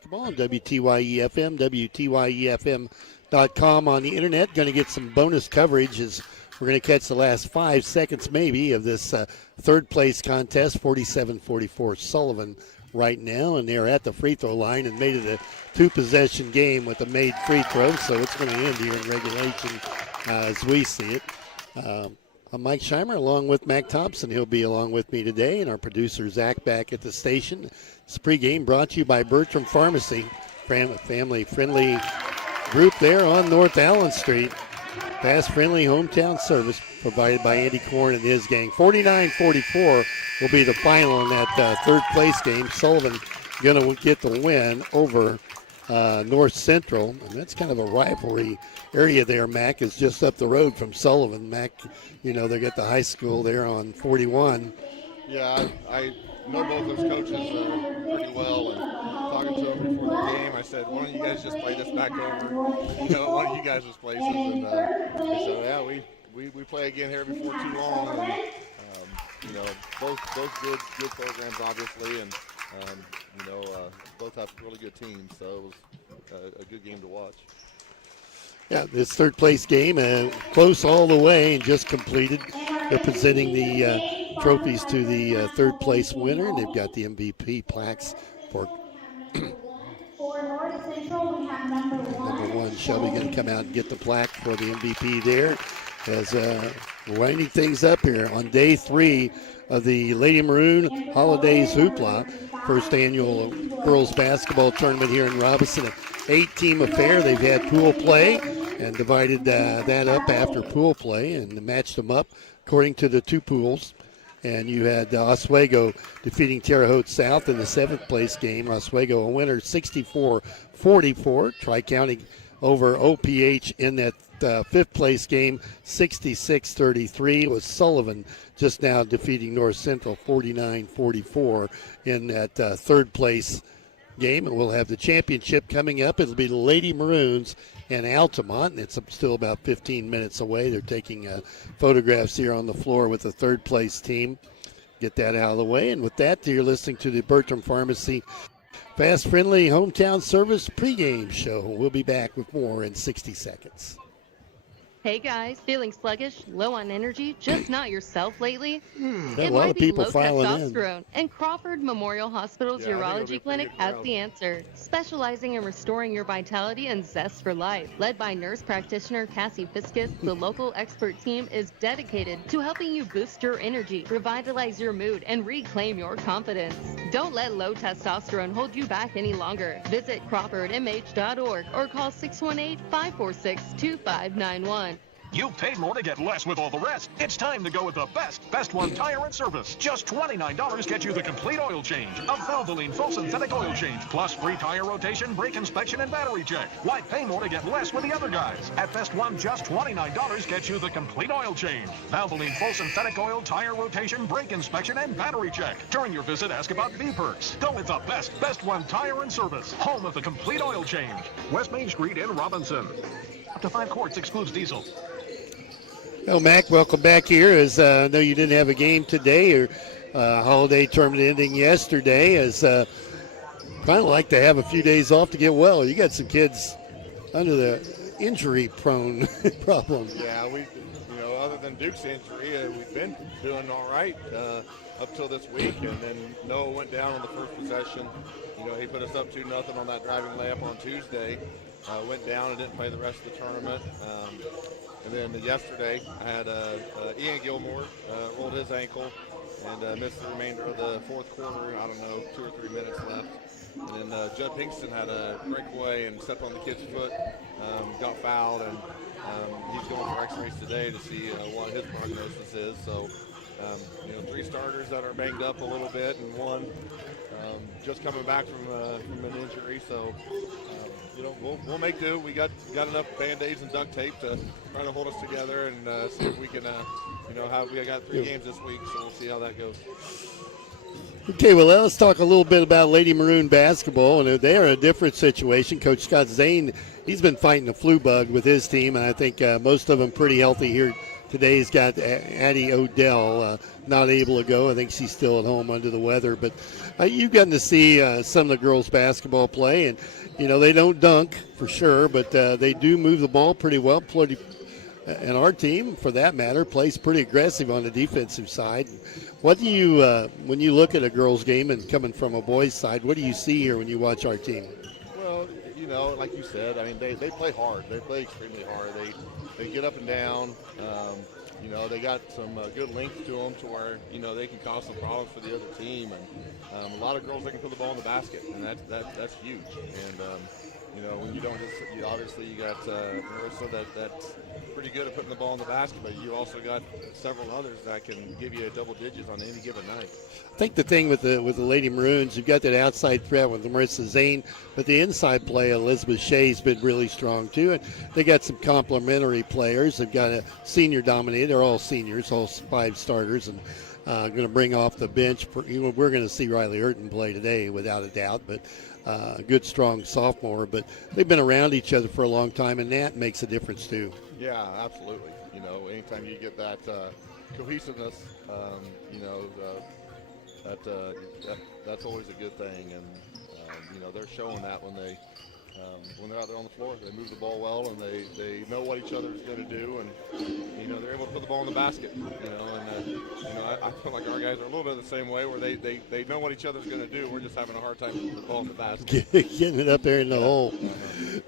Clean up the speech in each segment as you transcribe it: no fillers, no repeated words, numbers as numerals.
basketball on WTYE-FM, WTYEFM.com on the internet. Going to get some bonus coverage as we're going to catch the last 5 seconds maybe of this third place contest, 47-44 Sullivan right now, and they're at the free throw line and made it a two-possession game with a made free throw, so it's going to end here in regulation as we see it. I'm Mike Scheimer along with Mac Thompson. He'll be along with me today, and our producer Zach back at the station. This pregame brought to you by Bertram Pharmacy, family-friendly group there on North Allen Street. Fast-friendly hometown service provided by Andy Korn and his gang. 49-44 will be the final in that third place game. Sullivan going to get the win over North Central, and that's kind of a rivalry area there. Mac is just up the road from Sullivan. Mac, you know, they got the high school there on 41. Yeah, I know both those coaches pretty well, and talking to them before the game, I said, why don't you guys just play this back over, one of you guys' places, and so yeah, we play again here before too long, and both good programs obviously, and both have really good teams, so it was a good game to watch. Yeah, this third place game, close all the way and just completed. They're presenting the trophies to the third place winner, and they've got the MVP plaques for number one. Shelby going to come out and get the plaque for the MVP there. As winding things up here on day 3 of the Lady Maroon Holidays Hoopla, first annual girls basketball tournament here in Robinson. An 8-team affair. They've had pool play and divided that up after pool play and matched them up according to the two pools. And you had Oswego defeating Terre Haute South in the 7th place game. Oswego a winner 64-44. Tri-County over OPH in that 5th place game 66-33. It was Sullivan just now defeating North Central 49-44 in that 3rd place game. And we'll have the championship coming up. It'll be the Lady Maroons and Altamont, and it's still about 15 minutes away. They're taking photographs here on the floor with the 3rd place team. Get that out of the way. And with that, you're listening to the Bertram Pharmacy Fast Friendly Hometown Service pregame show. We'll be back with more in 60 seconds. Hey guys, feeling sluggish, low on energy, just not yourself lately? A lot of people filing testosterone, and Crawford Memorial Hospital's Urology Clinic has the answer. Specializing in restoring your vitality and zest for life. Led by nurse practitioner Cassie Fiskus, the local expert team is dedicated to helping you boost your energy, revitalize your mood, and reclaim your confidence. Don't let low testosterone hold you back any longer. Visit crawfordmh.org or call 618-546-2591. You've paid more to get less with all the rest. It's time to go with the best one tire and service. Just $29 gets you the complete oil change, a Valvoline full synthetic oil change, plus free tire rotation, brake inspection, and battery check. Why pay more to get less with the other guys? At Best One, just $29 gets you the complete oil change. Valvoline full synthetic oil, tire rotation, brake inspection, and battery check. During your visit, ask about V-Perks. Go with the best one tire and service. Home of the complete oil change. West Main Street in Robinson. Up to 5 quarts excludes diesel. Well, Mac, welcome back here. As I know you didn't have a game today, or holiday tournament ending yesterday. As kind of like to have a few days off to get well. You got some kids under the injury-prone problem. Yeah, other than Duke's injury, we've been doing all right up till this week, and then Noah went down on the first possession. He put us up 2-0 on that driving layup on Tuesday. Went down and didn't play the rest of the tournament. And then yesterday, I had Ian Gilmore rolled his ankle and missed the remainder of the 4th quarter. 2 or 3 minutes left. And then Judd Pinkston had a breakaway and stepped on the kid's foot, got fouled, and he's going for x-rays today to see what his prognosis is. So, 3 starters that are banged up a little bit, and one just coming back from an injury. So, we'll make do. We got enough Band-Aids and duct tape to try to hold us together and see if we can, we got 3 games this week, so we'll see how that goes. Okay, well, let's talk a little bit about Lady Maroon basketball, and they are in a different situation. Coach Scott Zane, he's been fighting the flu bug with his team, and I think most of them pretty healthy here today's got Addie Odell not able to go. I think she's still at home under the weather. But you've gotten to see some of the girls basketball play, and they don't dunk for sure, but they do move the ball pretty well. And our team, for that matter, plays pretty aggressive on the defensive side. What do you, when you look at a girls' game and coming from a boys' side, what do you see here when you watch our team? Well, like you said, I mean, they play hard. They play extremely hard. They get up and down. They got some good length to them to where, they can cause some problems for the other team. And a lot of girls that can put the ball in the basket, and that's huge. And, when you don't just, obviously you got Marissa that's pretty good at putting the ball in the basket, but you also got several others that can give you double digits on any given night. I think the thing with the Lady Maroons, you've got that outside threat with Marissa Zane, but the inside play, Elizabeth Shea's been really strong too. And they got some complementary players. They've got a senior dominated. They're all seniors, all 5 starters, and going to bring off the bench. We're going to see Riley Urton play today without a doubt, but a good, strong sophomore. But they've been around each other for a long time, and that makes a difference too. Yeah, absolutely. Anytime you get that cohesiveness, that's always a good thing. And they're showing that when they're out there on the floor. They move the ball well, and they know what each other is going to do, and they're able to put the ball in the basket. I feel like our guys are a little bit the same way, where they know what each other's going to do. We're just having a hard time putting the ball in the basket. Getting it up there in the hole.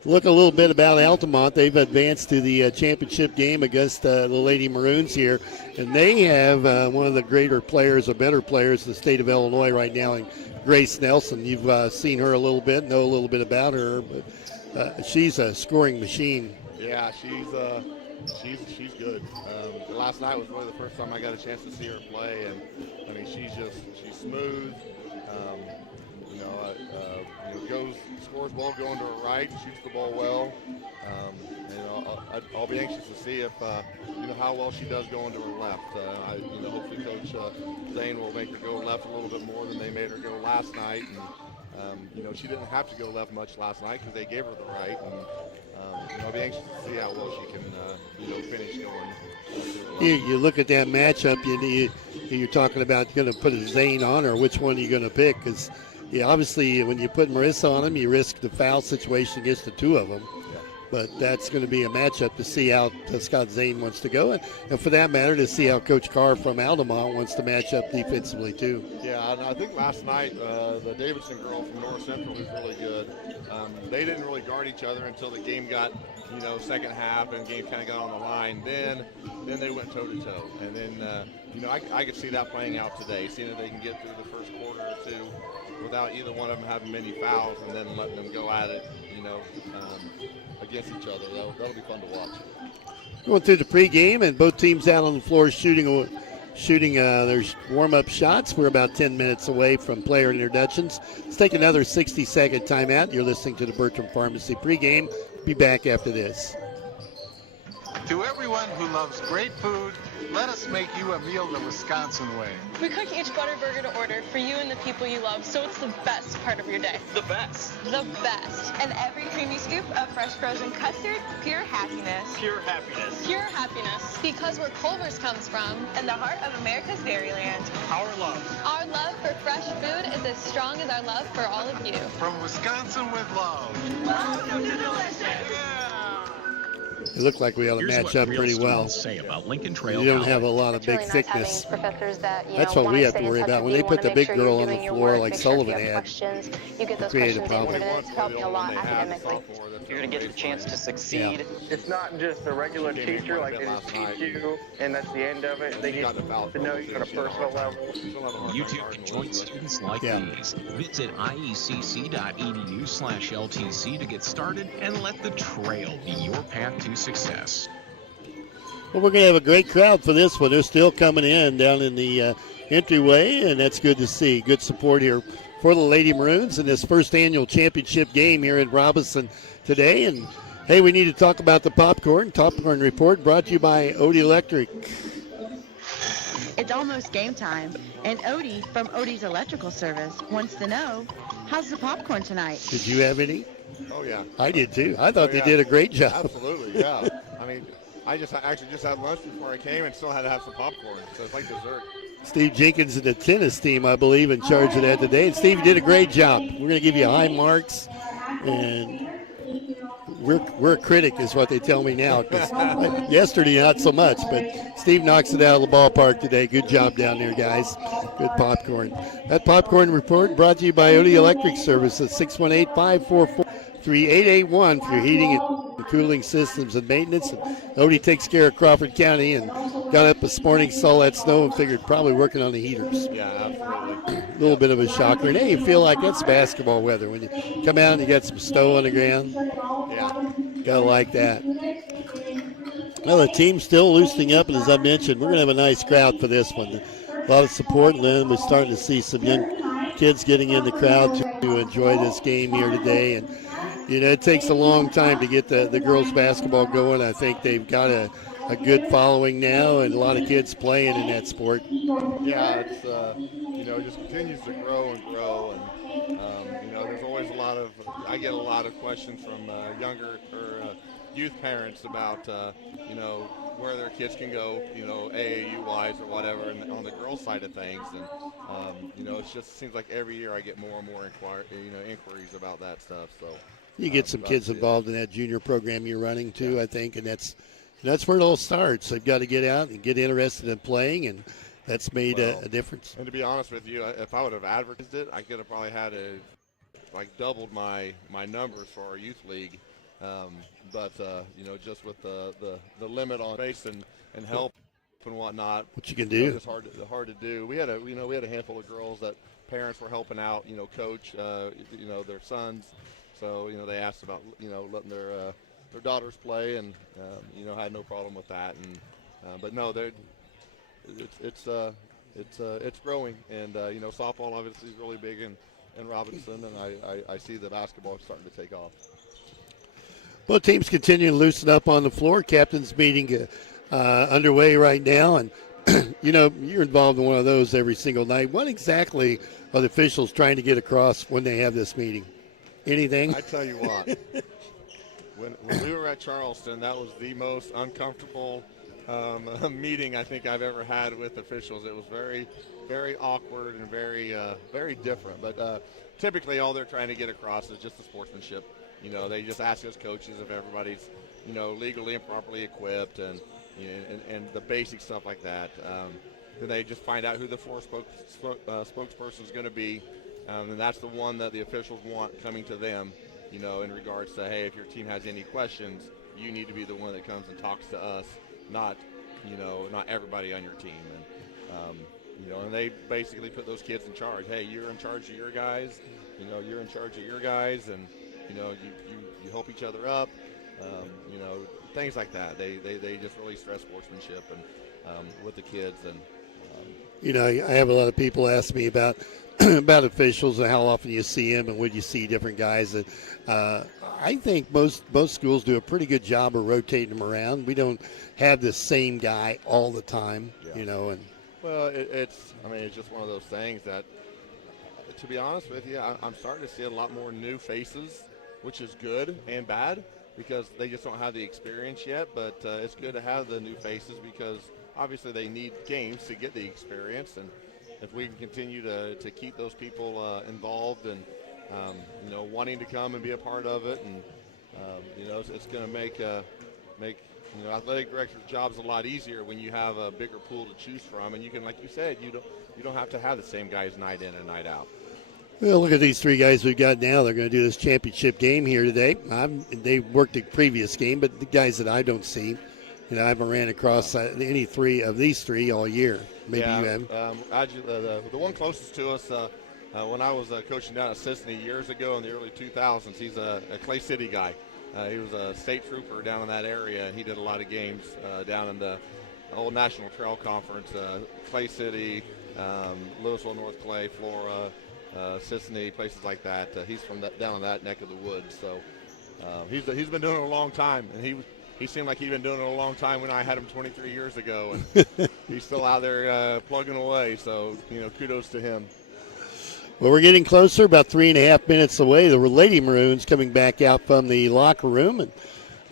Look a little bit about Altamont. They've advanced to the championship game against the Lady Maroons here, and they have one of the greater players, or better players, in the state of Illinois right now, in Grace Nelson. You've seen her a little bit, know a little bit about her, but she's a scoring machine. Yeah, she's good. Last night was really the first time I got a chance to see her play, and I mean she's smooth. Scores ball going to her right, shoots the ball well. I'll be anxious to see if how well she does going to her left. Hopefully Coach Zane will make her go left a little bit more than they made her go last night. And she didn't have to go left much last night because they gave her the right. And I'll be anxious to see how well she can finish going. You look at that matchup. You're talking about going to put a Zane on her. Which one are you going to pick? Because obviously when you put Marissa on them, you risk the foul situation against the two of them. But that's going to be a matchup to see how Scott Zane wants to go, and for that matter, to see how Coach Carr from Altamont wants to match up defensively too. Yeah, and I think last night the Davidson girl from North Central was really good. They didn't really guard each other until the game got, second half and game kind of got on the line. Then they went toe to toe, and then I could see that playing out today, seeing if they can get through the first quarter or two without either one of them having many fouls, and then letting them go at it, against each other. That'll be fun to watch. Going through the pregame, and both teams out on the floor shooting their warm-up shots. We're about 10 minutes away from player introductions. Let's take another 60-second timeout. You're listening to the Bertram Pharmacy pregame. Be back after this. To everyone who loves great food, let us make you a meal the Wisconsin way. We cook each butter burger to order for you and the people you love, so it's the best part of your day. The best. The best. And every creamy scoop of fresh frozen custard, pure happiness. Pure happiness. Pure happiness. Because where Culver's comes from. And the heart of America's Dairyland. Our love. Our love for fresh food is as strong as our love for all of you. From Wisconsin with love. Welcome to Delicious. Yeah. It looked like we ought to match up pretty well. Say about Lincoln Trail You don't have a College. lot of It's big really nice thickness. having professors that, That's what we have to worry about. When they put the big girl on the floor like Sullivan had, you get those create a questions problem. answered, and it's helped me a lot academically. You're going to get the chance to succeed. Yeah. It's not just a regular teacher, like they just teach you, and that's the end of it. They get to know you on a personal level. You too can join students like these. Visit iecc.edu/LTC to get started and let the trail be your path to success. Well, we're going to have a great crowd for this one. They're still coming in down in the entryway, and that's good to see. Good support here for the Lady Maroons in this first annual championship game here in Robinson today. And, hey, we need to talk about the popcorn. Popcorn Report brought to you by Odie Electric. It's almost game time, and Odie from Odie's Electrical Service wants to know, how's the popcorn tonight? Did you have any? Oh, yeah. I did, too. I thought they did a great job. Absolutely, yeah. I mean, I actually just had lunch before I came and still had to have some popcorn, so it's like dessert. Steve Jenkins and the tennis team, I believe, in charge of that today. And Steve, you did a great job. We're going to give you high marks, and we're a critic, is what they tell me now. 'Cause yesterday, not so much, but Steve knocks it out of the ballpark today. Good job down there, guys. Good popcorn. That popcorn report brought to you by Odie Electric Service at 618-544-3881 for your heating and cooling systems and maintenance. And Odie takes care of Crawford County and got up this morning, saw that snow, and figured probably working on the heaters. Yeah, absolutely. A little bit of a shocker. And hey, you feel like that's basketball weather when you come out and you got some snow on the ground. Yeah. Gotta like that. Well, the team's still loosening up, and as I mentioned, we're going to have a nice crowd for this one. A lot of support, and then we're starting to see some young kids getting in the crowd to enjoy this game here today. And, you know, it takes a long time to get the girls' basketball going. I think they've got a good following now, and a lot of kids playing in that sport. Yeah, it's, you know, it just continues to grow and grow. And, you know, there's always I get a lot of questions from younger or youth parents about, you know, where their kids can go, you know, AAU-wise or whatever, and on the girls' side of things. And, you know, it just seems like every year I get more and more inquiries about that stuff. So you get some kids involved in that junior program you're running too, I think, and that's where it all starts. They've got to get out and get interested in playing, and that's made a difference. And to be honest with you, if I would have advertised it, I could have probably had doubled my numbers for our youth league. But you know, just with the limit on space and help and whatnot, what you can do, it's hard to do. We had a handful of girls that parents were helping out, you know, coach, you know, their sons. So you know, they asked about, you know, letting their daughters play, and you know, had no problem with that. And but no, it's growing, and you know, softball obviously is really big in Robinson, and I see the basketball starting to take off. Well, teams continue to loosen up on the floor. Captain's meeting underway right now, and you know, you're involved in one of those every single night. What exactly are the officials trying to get across when they have this meeting? Anything? I tell you what, when we were at Charleston, that was the most uncomfortable meeting I think I've ever had with officials. It was very, very awkward and very different. But typically, all they're trying to get across is just the sportsmanship. You know, they just ask us coaches if everybody's, you know, legally and properly equipped, and you know, and the basic stuff like that. Then they just find out who the floor spokesperson is going to be, and that's the one that the officials want coming to them. You know, in regards to, hey, if your team has any questions, you need to be the one that comes and talks to us, not everybody on your team. And you know, and they basically put those kids in charge. Hey, you're in charge of your guys. You know, you're in charge of your guys, and you know, you help each other up. You know, things like that. They just really stress sportsmanship and with the kids. And you know, I have a lot of people ask me about about officials and how often you see them and would you see different guys. And I think most schools do a pretty good job of rotating them around. We don't have the same guy all the time. Yeah. You know, and well, it's just one of those things that, to be honest with you, I'm starting to see a lot more new faces, which is good and bad because they just don't have the experience yet. But it's good to have the new faces because obviously they need games to get the experience. And if we can continue to keep those people involved and you know, wanting to come and be a part of it, and you know, it's going to make you know, athletic director's job's a lot easier when you have a bigger pool to choose from, and you can, like you said, you don't have to have the same guys night in and night out. Well, look at these three guys we've got now. They're going to do this championship game here today. They worked the previous game, but the guys that I don't see, you know, I haven't ran across any three of these three all year. Maybe you have. The one closest to us, when I was coaching down at Sisney years ago in the early 2000s, he's a Clay City guy. He was a state trooper down in that area, and he did a lot of games down in the old National Trail Conference, Clay City, Louisville, North Clay, Flora, Sisney, places like that. He's from down in that neck of the woods, so he's been doing it a long time, and he seemed like he'd been doing it a long time when I had him 23 years ago, and he's still out there plugging away. So you know, kudos to him. Well, we're getting closer, about 3.5 minutes away. The Lady Maroons coming back out from the locker room, and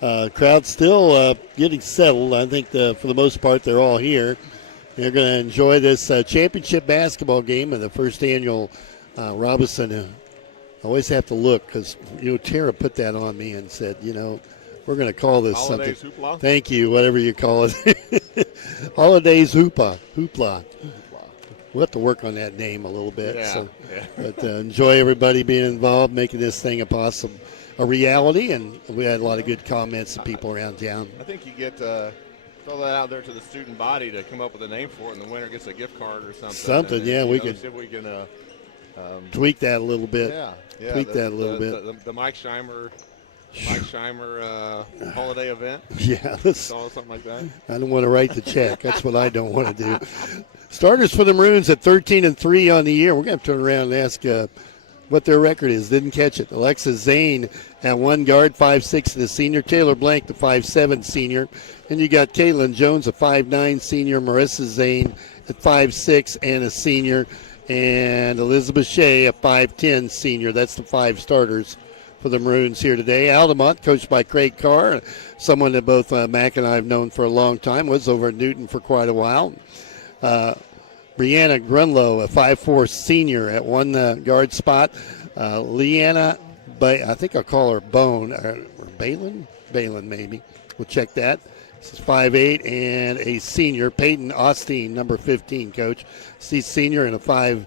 Crowd's still getting settled. I think for the most part they're all here. They're going to enjoy this championship basketball game of the first annual Robinson. I always have to look because, Tara put that on me and said, we're going to call this Holidays something. Hoopla? Thank you, whatever you call it. Holidays Hoopla. We'll have to work on that name a little bit. Yeah. But enjoy everybody being involved, making this thing a reality, and we had a lot of good comments from people around town. I think you get throw that out there to the student body to come up with a name for it, and the winner gets a gift card or something. We could see if we can tweak that a little bit. Yeah. Tweak that a little bit. The Mike Scheimer holiday event. Yeah, something like that. I don't want to write the check. That's what I don't want to do. Starters for the Maroons at 13-3 on the year. We're going to turn around and ask what their record is. Didn't catch it. Alexa Zane at one guard, 5'6", and a senior. Taylor Blank, the 5'7" senior. And you got Caitlin Jones, a 5'9" senior. Marissa Zane at 5'6" and a senior. And Elizabeth Shea, a 5'10" senior. That's the 5 starters for the Maroons here today. Altamont, coached by Craig Carr, someone that both Mac and I have known for a long time, was over at Newton for quite a while. Brianna Grunlow, a 5'4" senior at one guard spot. Leanna, I think I'll call her Bone, or Balin? Balin, maybe. We'll check that. This is 5'8" and a senior. Peyton Osteen, number 15, coach. She's senior and a 5'8"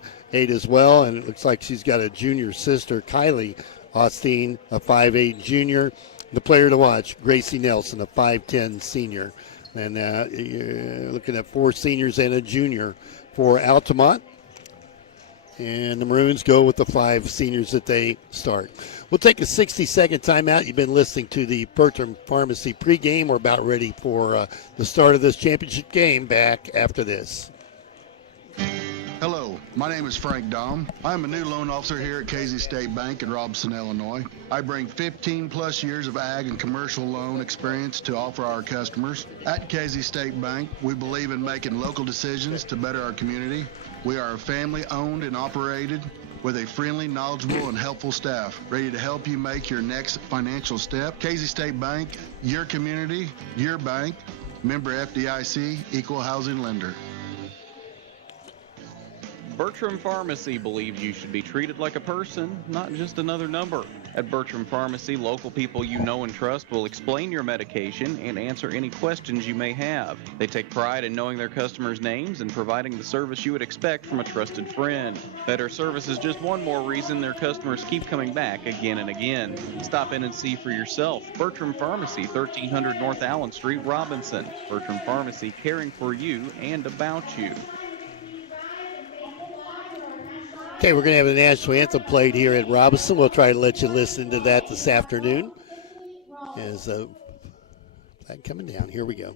as well, and it looks like she's got a junior sister, Kylie Osteen, a 5'8" junior. The player to watch, Gracie Nelson, a 5'10" senior. And you're looking at 4 seniors and a junior for Altamont. And the Maroons go with the 5 seniors that they start. We'll take a 60-second timeout. You've been listening to the Bertram Pharmacy pregame. We're about ready for the start of this championship game. Back after this. Hello, my name is Frank Dahm. I'm a new loan officer here at Casey State Bank in Robinson, Illinois. I bring 15-plus years of ag and commercial loan experience to offer our customers. At Casey State Bank, we believe in making local decisions to better our community. We are family-owned and operated with a friendly, knowledgeable, and helpful staff ready to help you make your next financial step. Casey State Bank, your community, your bank. Member FDIC, equal housing lender. Bertram Pharmacy believes you should be treated like a person, not just another number. At Bertram Pharmacy, local people you know and trust will explain your medication and answer any questions you may have. They take pride in knowing their customers' names and providing the service you would expect from a trusted friend. Better service is just one more reason their customers keep coming back again and again. Stop in and see for yourself. Bertram Pharmacy, 1300 North Allen Street, Robinson. Bertram Pharmacy, caring for you and about you. Okay, we're going to have the national anthem played here at Robinson. We'll try to let you listen to that this afternoon. As that coming down, here we go.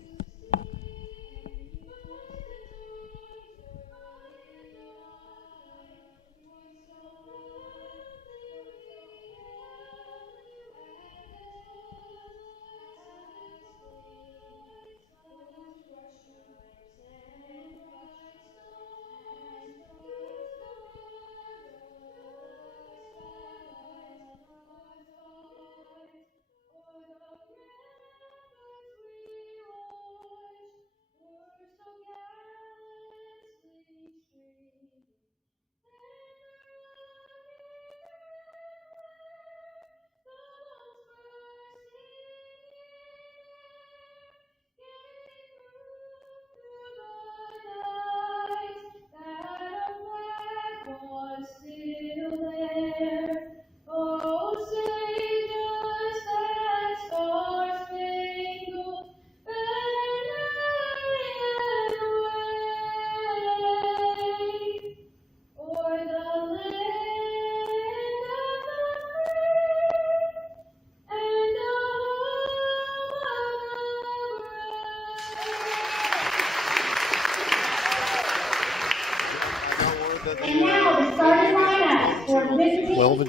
And now the starting lineup for Varsity. 12-2.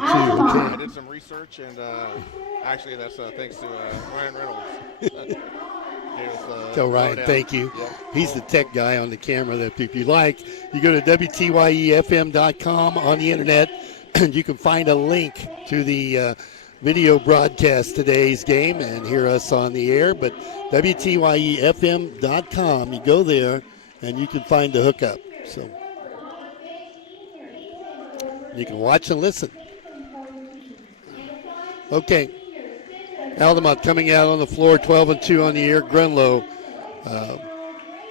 Okay. I did some research, and actually that's thanks to Ryan Reynolds. Tell Ryan, thank you. Yep. He's the tech guy on the camera. That if you like, you go to WTYEFM.com on the internet, and you can find a link to the video broadcast today's game and hear us on the air, but WTYEFM.com, you go there and you can find the hookup. So you can watch and listen. Okay. Altamont coming out on the floor, 12-2 on the year. Grunlow,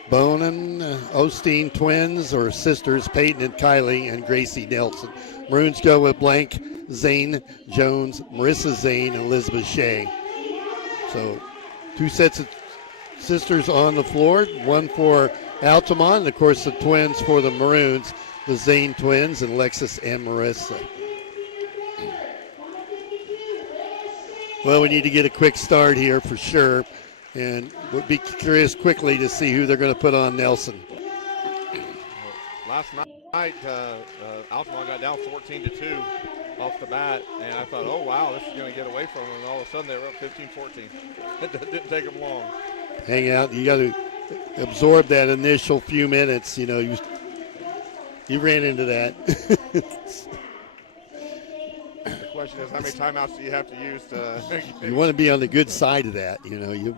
Bonin, Osteen twins or sisters, Peyton and Kylie, and Gracie Nelson. Maroons go with Blank, Zane Jones, Marissa Zane, and Elizabeth Shea. So 2 sets of sisters on the floor, one for Altamont, and of course the twins for the Maroons, the Zane twins and Lexus and Marissa. Well, we need to get a quick start here for sure, and we'll be curious quickly to see who they're going to put on Nelson. Last night, Altamont got down 14-2 off the bat, and I thought, oh, wow, this is going to get away from them, and all of a sudden they were up 15-14. It didn't take them long. Hang out. You got to absorb that initial few minutes. You know, you ran into that. The question is, how many timeouts do you have to use to? You want to be on the good side of that. You know,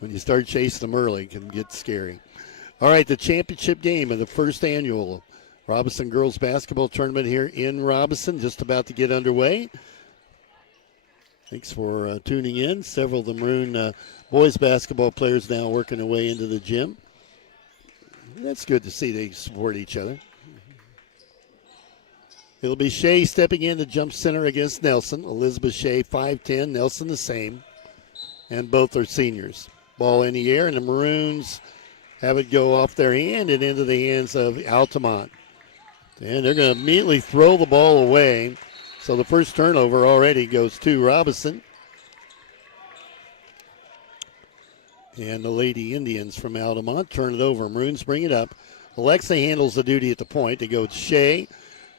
when you start chasing them early, it can get scary. All right, the championship game of the first annual Robinson Girls Basketball Tournament here in Robinson, just about to get underway. Thanks for tuning in. Several of the Maroon boys basketball players now working their way into the gym. That's good to see they support each other. It'll be Shea stepping in to jump center against Nelson. Elizabeth Shea, 5'10", Nelson the same. And both are seniors. Ball in the air, and the Maroons have it go off their hand and into the hands of Altamont. And they're going to immediately throw the ball away. So the first turnover already goes to Robinson. And the Lady Indians from Altamont turn it over. Maroons bring it up. Alexa handles the duty at the point. They go to Shea.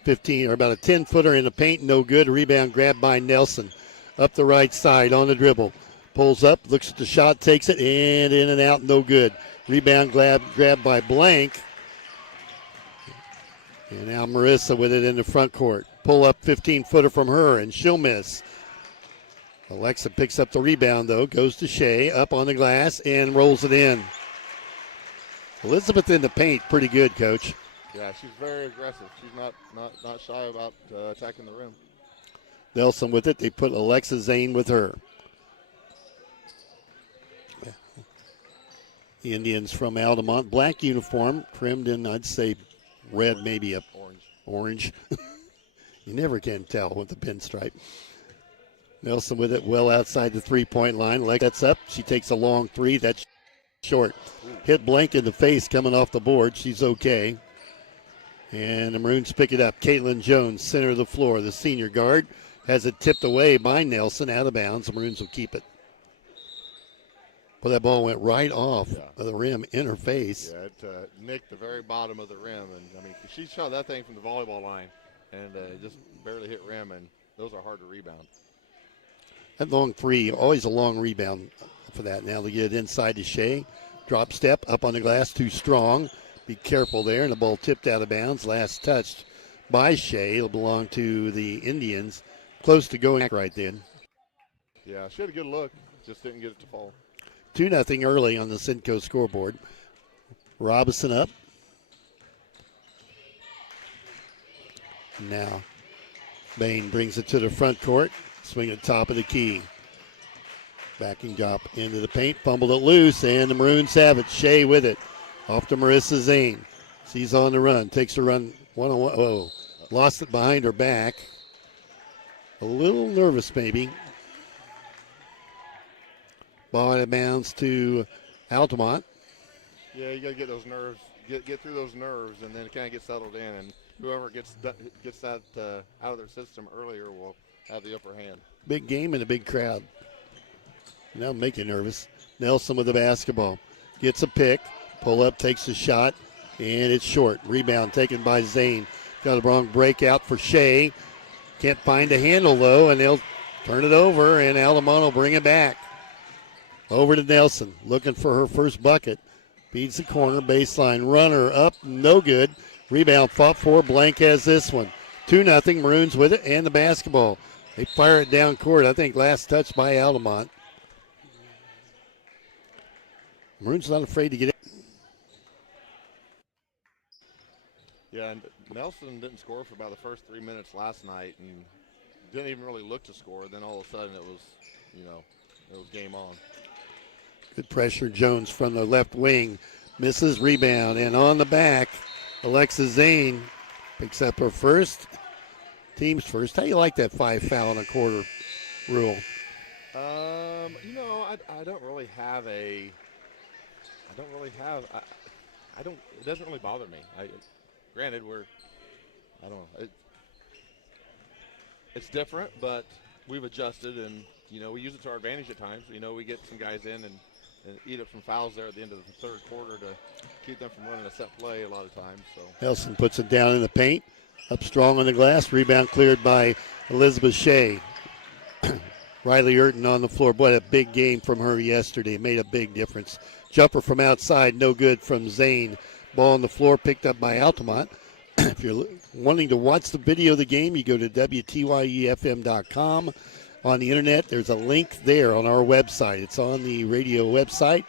15 or about a 10-footer in the paint, no good. Rebound grabbed by Nelson. Up the right side on the dribble. Pulls up, looks at the shot, takes it, and in and out, no good. Rebound grabbed by Blank. And now Marissa with it in the front court. Pull up 15-footer from her, and she'll miss. Alexa picks up the rebound, though, goes to Shea, up on the glass, and rolls it in. Elizabeth in the paint, pretty good, Coach. Yeah, she's very aggressive. She's not shy about attacking the rim. Nelson with it. They put Alexa Zane with her. The Indians from Altamont. Black uniform, trimmed in, I'd say, red, maybe a orange. You never can tell with the pinstripe. Nelson with it well outside the three-point line. That's up. She takes a long three. That's short. Hit Blank in the face coming off the board. She's okay. And the Maroons pick it up. Caitlin Jones, center of the floor. The senior guard has it tipped away by Nelson, out of bounds. The Maroons will keep it. Well, that ball went right off of the rim in her face. Yeah, it nicked the very bottom of the rim. And, I mean, she shot that thing from the volleyball line and just barely hit rim, and those are hard to rebound. That long three, always a long rebound for that. Now they get it inside to Shea. Drop step, up on the glass, too strong. Be careful there, and the ball tipped out of bounds. Last touched by Shea. It'll belong to the Indians. Close to going back right then. Yeah, she had a good look. Just didn't get it to fall. 2-0 early on the Cinco scoreboard. Robinson up. Now Bain brings it to the front court. Swing at top of the key. Backing drop into the paint. Fumbled it loose, and the Maroons have it. Shea with it. Off to Marissa Zane. She's on the run. Takes the run one-on-one. Oh, lost it behind her back. A little nervous, maybe. Ball out of bounds to Altamont. Yeah, you got to get those nerves, get through those nerves, and then kind of get settled in. And whoever gets that out of their system earlier will have the upper hand. Big game and a big crowd. Now make you nervous. Nelson with the basketball. Gets a pick. Pull up, takes a shot, and it's short. Rebound taken by Zane. Got a wrong breakout for Shea. Can't find a handle, though, and they'll turn it over, and Altamont will bring it back. Over to Nelson, looking for her first bucket. Feeds the corner, baseline runner up, no good. Rebound fought for, Blank has this one. 2-0, Maroons with it, and the basketball. They fire it down court. I think last touch by Altamont. Maroon's not afraid to get it. Yeah, and Nelson didn't score for about the first 3 minutes last night and didn't even really look to score. Then all of a sudden it was, it was game on. Good pressure. Jones from the left wing misses, rebound, and on the back, Alexa Zane picks up her first. Team's first. How do you like that 5 foul in a quarter rule? I don't really have a. It doesn't really bother me. Granted, I don't know. It's different, but we've adjusted, and we use it to our advantage at times. We get some guys in and eat up some fouls there at the end of the third quarter to keep them from running a set play a lot of times. So Nelson puts it down in the paint, up strong on the glass. Rebound cleared by Elizabeth Shea. Riley Urton on the floor. Boy, a big game from her yesterday. Made a big difference. Jumper from outside, no good from Zane. Ball on the floor, picked up by Altamont. If you're wanting to watch the video of the game, you go to WTYEFM.com. On the internet, there's a link there on our website. It's on the radio website.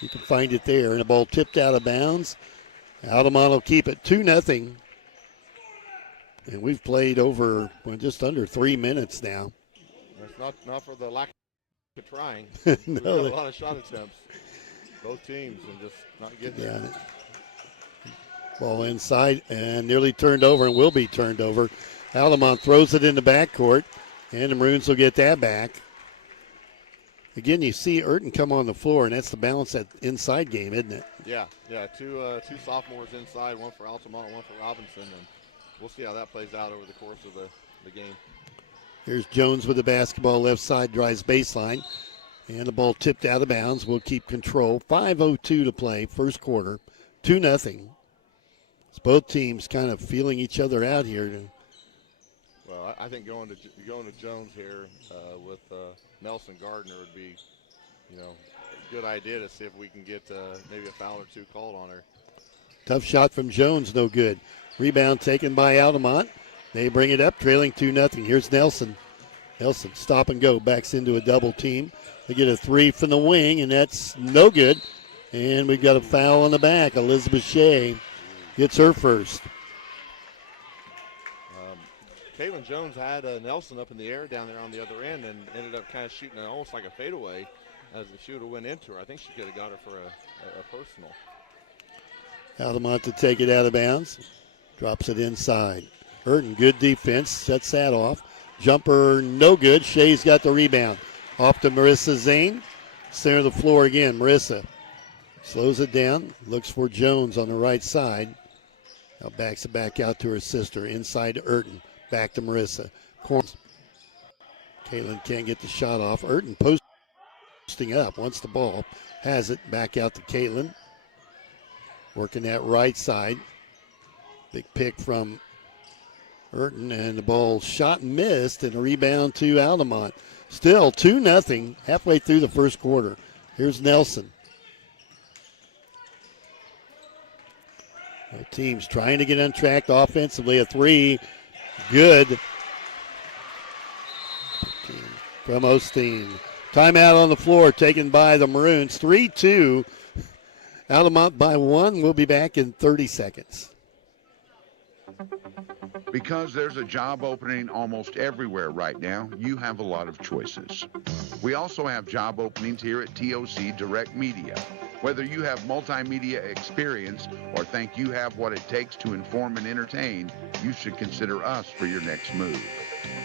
You can find it there. And the ball tipped out of bounds. Altamont will keep it 2-0. And we've played over just under 3 minutes now. That's not for the lack of trying. No, We've got a lot of shot attempts, both teams, and just not getting it. Ball inside and nearly turned over and will be turned over. Altamont throws it in the backcourt, and the Maroons will get that back. Again, you see Urton come on the floor, and that's the balance that inside game, isn't it? Yeah. Two sophomores inside, one for Altamont, one for Robinson, and we'll see how that plays out over the course of the game. Here's Jones with the basketball, left side, drives baseline, and the ball tipped out of bounds. We'll keep control. 5:02 to play, first quarter, 2-0. It's both teams kind of feeling each other out here. Well, I think going to Jones here with Nelson Gardner would be, a good idea to see if we can get maybe a foul or two called on her. Tough shot from Jones, no good. Rebound taken by Altamont. They bring it up, trailing 2-0. Here's Nelson. Nelson, stop and go, backs into a double team. They get a three from the wing, and that's no good. And we've got a foul on the back. Elizabeth Shea gets her first. Caitlin Jones had Nelson up in the air down there on the other end and ended up kind of shooting it almost like a fadeaway as if she would have went into her. I think she could have got her for a personal. Altamont to take it out of bounds. Drops it inside. Urton, good defense, shuts that off. Jumper, no good. Shea's got the rebound. Off to Marissa Zane. Center of the floor again. Marissa slows it down. Looks for Jones on the right side. Now backs it back out to her sister. Inside to Urton. Back to Marissa. Corners. Caitlin can't get the shot off. Urton posting up. Wants the ball. Has it. Back out to Caitlin. Working that right side. Big pick from Urton, and the ball shot and missed, and a rebound to Altamont. Still 2-0 halfway through the first quarter. Here's Nelson. The team's trying to get untracked offensively. A three. Good. From Osteen. Timeout on the floor taken by the Maroons. 3-2. Altamont by 1. We'll be back in 30 seconds. Because there's a job opening almost everywhere right now, you have a lot of choices. We also have job openings here at TOC Direct Media. Whether you have multimedia experience or think you have what it takes to inform and entertain, you should consider us for your next move.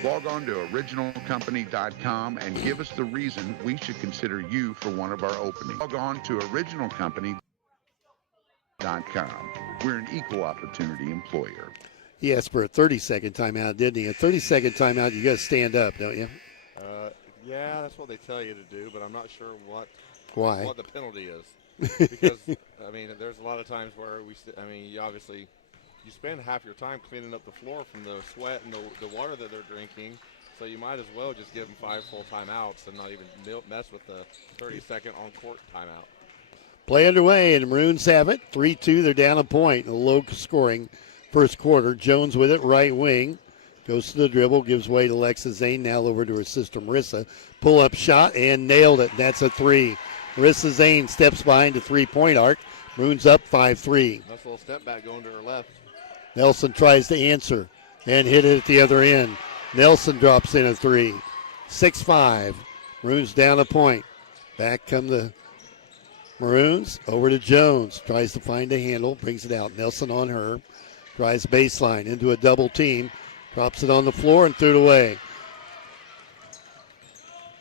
Log on to originalcompany.com and give us the reason we should consider you for one of our openings. Log on to originalcompany.com. We're an equal opportunity employer. He asked for a 30-second timeout, didn't he? A 30-second timeout, you got to stand up, don't you? Yeah, that's what they tell you to do, but I'm not sure what the penalty is. Because, there's a lot of times where you spend half your time cleaning up the floor from the sweat and the water that they're drinking, so you might as well just give them 5 full timeouts and not even mess with the 30-second on-court timeout. Play underway, and the Maroons have it. 3-2, they're down a point. A low-scoring first quarter. Jones with it, right wing. Goes to the dribble, gives way to Lexa Zane. Now over to her sister Marissa. Pull-up shot and nailed it. That's a three. Marissa Zane steps behind the three-point arc. Maroons up 5-3. Nice little step back going to her left. Nelson tries to answer and hit it at the other end. Nelson drops in a three. 6-5. Maroons down a point. Back come the Maroons. Over to Jones. Tries to find a handle. Brings it out. Nelson on her. Drives baseline into a double team. Drops it on the floor and threw it away.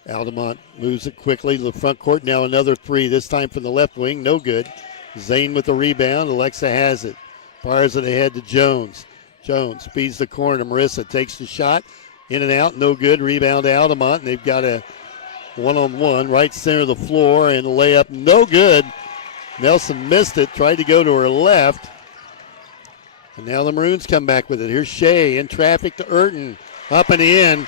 Altamont moves it quickly to the front court. Now another three. This time from the left wing. No good. Zane with the rebound. Alexa has it. Fires it ahead to Jones. Jones feeds the corner to Marissa. Takes the shot. In and out. No good. Rebound to Altamont. And they've got a one-on-one right center of the floor. And the layup. No good. Nelson missed it. Tried to go to her left. And now the Maroons come back with it. Here's Shea in traffic to Urton. Up and in.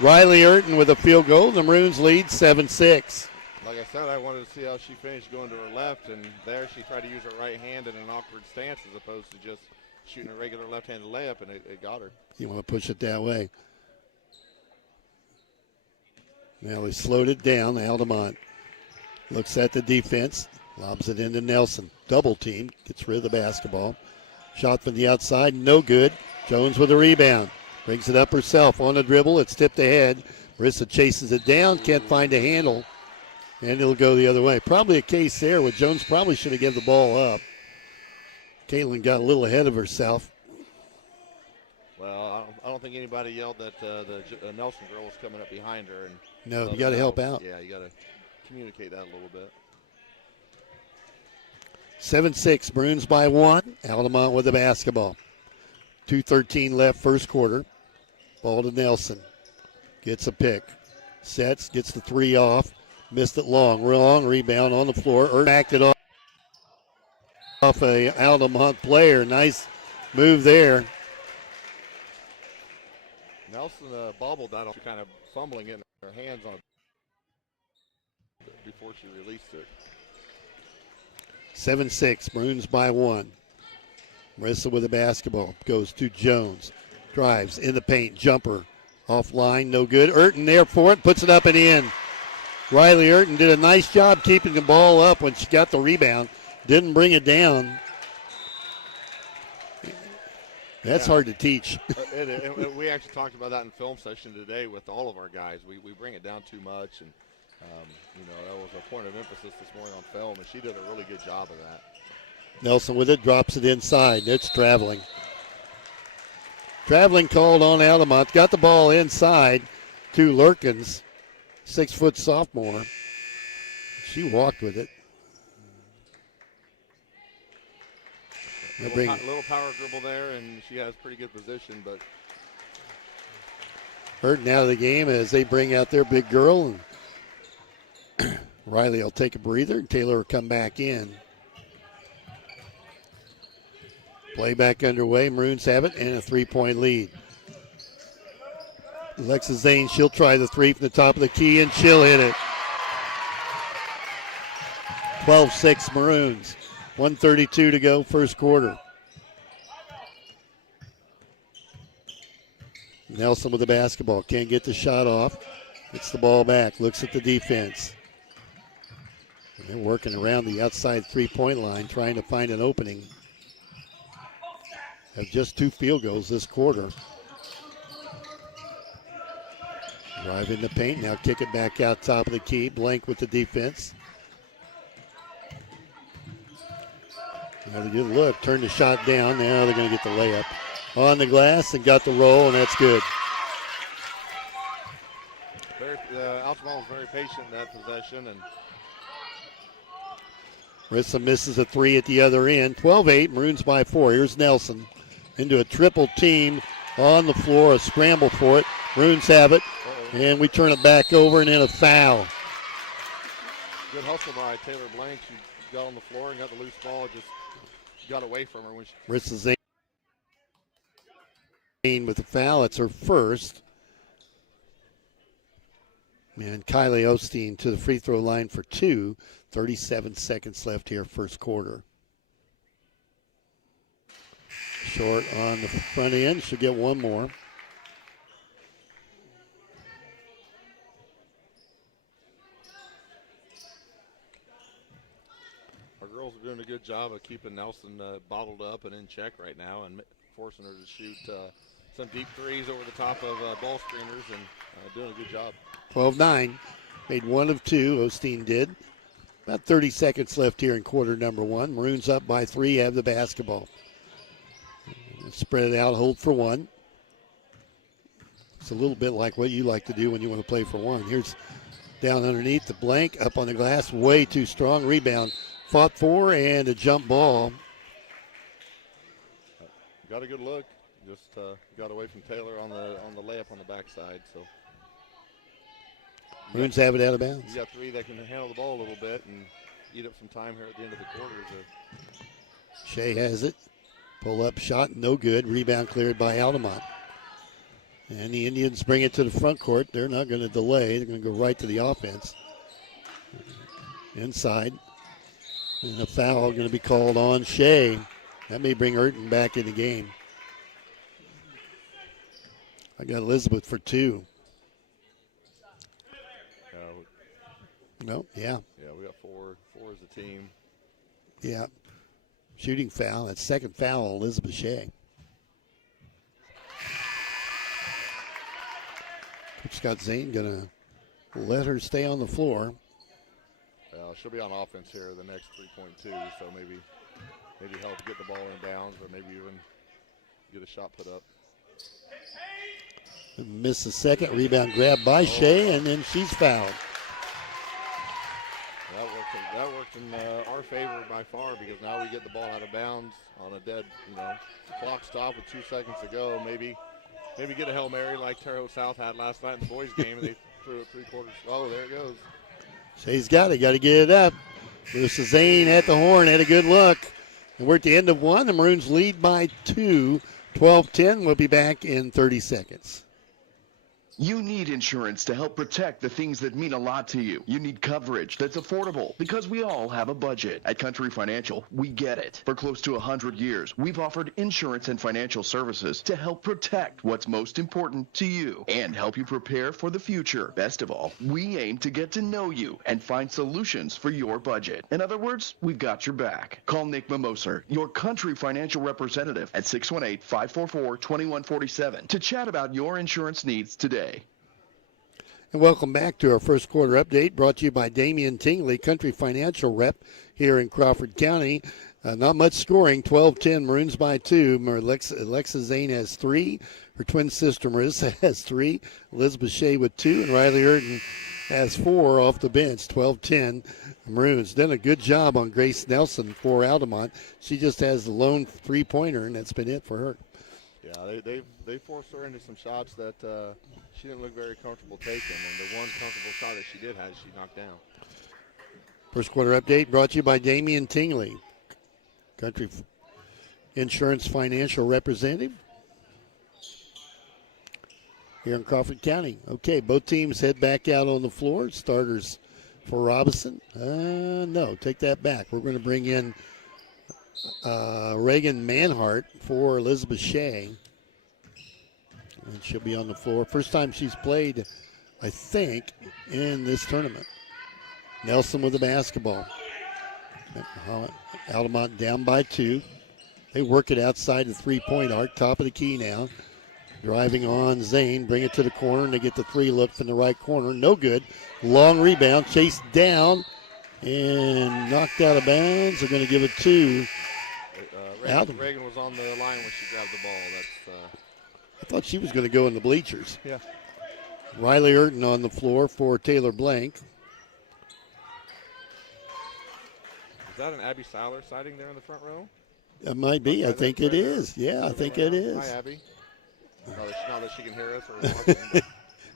Riley Urton with a field goal. The Maroons lead 7-6. Like I said, I wanted to see how she finished going to her left, and there she tried to use her right hand in an awkward stance as opposed to just shooting a regular left-handed layup, and it got her. You want to push it that way. Now they slowed it down. Altamont looks at the defense. Lobs it into Nelson. Double team. Gets rid of the basketball. Shot from the outside, no good. Jones with a rebound. Brings it up herself on the dribble. It's tipped ahead. Marissa chases it down, can't find a handle, and it'll go the other way. Probably a case there where Jones probably should have given the ball up. Caitlin got a little ahead of herself. Well, I don't think anybody yelled that the Nelson girl was coming up behind her. And no, you got to help out. Yeah, you got to communicate that a little bit. 7-6, Maroons by one. Altamont with the basketball. 2:13 left, first quarter. Ball to Nelson. Gets a pick. Sets, gets the three off. Missed it long. Rebound on the floor. Backed it off a Altamont player. Nice move there. Nelson bobbled that off, kind of fumbling it in her hands on before she released it. 7-6, Maroons by one. Marissa with the basketball. Goes to Jones. Drives in the paint. Jumper. Offline. No good. Urton there for it. Puts it up and in. Riley Urton did a nice job keeping the ball up when she got the rebound. Didn't bring it down. That's hard to teach. We actually talked about that in film session today with all of our guys. We bring it down too much, and that was a point of emphasis this morning on film, and she did a really good job of that. Nelson with it, drops it inside. It's traveling. Traveling called on Altamont. Got the ball inside to Lurkins, 6-foot sophomore. She walked with it. Little power dribble there, and she has pretty good position, but Urton out of the game as they bring out their big girl. And Riley will take a breather, and Taylor will come back in. Play back underway. Maroons have it, and a three-point lead. Alexa Zane, she'll try the three from the top of the key, and she'll hit it. 12-6 Maroons. 1:32 to go, first quarter. Nelson with the basketball. Can't get the shot off. Gets the ball back. Looks at the defense. And they're working around the outside three-point line, trying to find an opening. Have just 2 field goals this quarter. Drive in the paint. Now kick it back out top of the key. Blank with the defense. Another good look. Turn the shot down. Now they're going to get the layup. On the glass and got the roll, and that's good. Altamont was very patient in that possession. And Marissa misses a three at the other end. 12-8, Maroons by 4. Here's Nelson into a triple team on the floor, a scramble for it. Maroons have it, and we turn it back over, and then a foul. Good hustle by Taylor Blank. She got on the floor and got the loose ball, just got away from her. When Marissa Zane with the foul. It's her first. And Kylie Osteen to the free throw line for 2. 37 seconds left here, first quarter. Short on the front end. She'll get one more. doing a good job of keeping Nelson bottled up and in check right now and forcing her to shoot some deep threes over the top of ball screeners and doing a good job. 12-9. Made 1 of 2, Osteen did. About 30 seconds left here in quarter number 1. Maroons up by 3, have the basketball. Spread it out, hold for 1. It's a little bit like what you like to do when you want to play for 1. Here's down underneath the blank, up on the glass, way too strong. Rebound, fought for, and a jump ball. Got a good look. Just got away from Taylor on the layup on the backside. So Maroons have it out of bounds. You got 3 that can handle the ball a little bit and eat up some time here at the end of the quarters. Shea has it. Pull up shot, no good. Rebound cleared by Altamont. And the Indians bring it to the front court. They're not going to delay. They're going to go right to the offense. Inside. And a foul going to be called on Shea. That may bring Urton back in the game. I got Elizabeth for 2. No, yeah. Yeah, we got 4 as a team. Yeah. Shooting foul. That's second foul, Elizabeth Shea. Coach Scott Zane going to let her stay on the floor. She'll be on offense here the next 3.2, so maybe help get the ball in bounds or maybe even get a shot put up. Miss the second. Rebound grab by Shea, and then she's fouled. That worked in our favor by far because now we get the ball out of bounds on a dead, clock stop with 2 seconds to go. Maybe get a Hail Mary like Terre Haute South had last night in the boys' game, and they threw it 3/4. Oh, there it goes. Shea's got to get it up. There's Zane at the horn, had a good look. And we're at the end of 1. The Maroons lead by 2. 12-10. We'll be back in 30 seconds. You need insurance to help protect the things that mean a lot to you. You need coverage that's affordable because we all have a budget. At Country Financial, we get it. For close to 100 years, we've offered insurance and financial services to help protect what's most important to you and help you prepare for the future. Best of all, we aim to get to know you and find solutions for your budget. In other words, we've got your back. Call Nick Mimoser, your Country Financial representative at 618-544-2147 to chat about your insurance needs today. And welcome back to our first quarter update brought to you by Damian Tingley, Country Financial rep here in Crawford County. Not much scoring, 12-10, Maroons by 2. Alexa Zane has 3. Her twin sister Marissa has 3. Elizabeth Shea with 2. And Riley Urton has 4 off the bench, 12-10. Maroons done a good job on Grace Nelson for Altamont. She just has the lone three-pointer, and that's been it for her. Yeah, they forced her into some shots that she didn't look very comfortable taking, and the one comfortable shot that she did have, she knocked down. First quarter update brought to you by Damian Tingley, Country Insurance Financial representative here in Crawford County. Okay, both teams head back out on the floor. Starters for Robinson. No, take that back. We're going to bring in Reagan Manhart for Elizabeth Shea. And she'll be on the floor. First time she's played, I think, in this tournament. Nelson with the basketball. Altamont down by 2. They work it outside the three-point arc. Top of the key now. Driving on Zane. Bring it to the corner, and they get the 3 look from the right corner. No good. Long rebound. Chased down and knocked out of bounds. They're going to give it to Reagan was on the line when she grabbed the ball. I thought she was going to go in the bleachers. Yeah. Riley Urton on the floor for Taylor Blank. Is that an Abby Seiler sighting there in the front row? It might be. I think it is. Yeah, I think it is. Hi, Abby. Now that she can hear us or watching.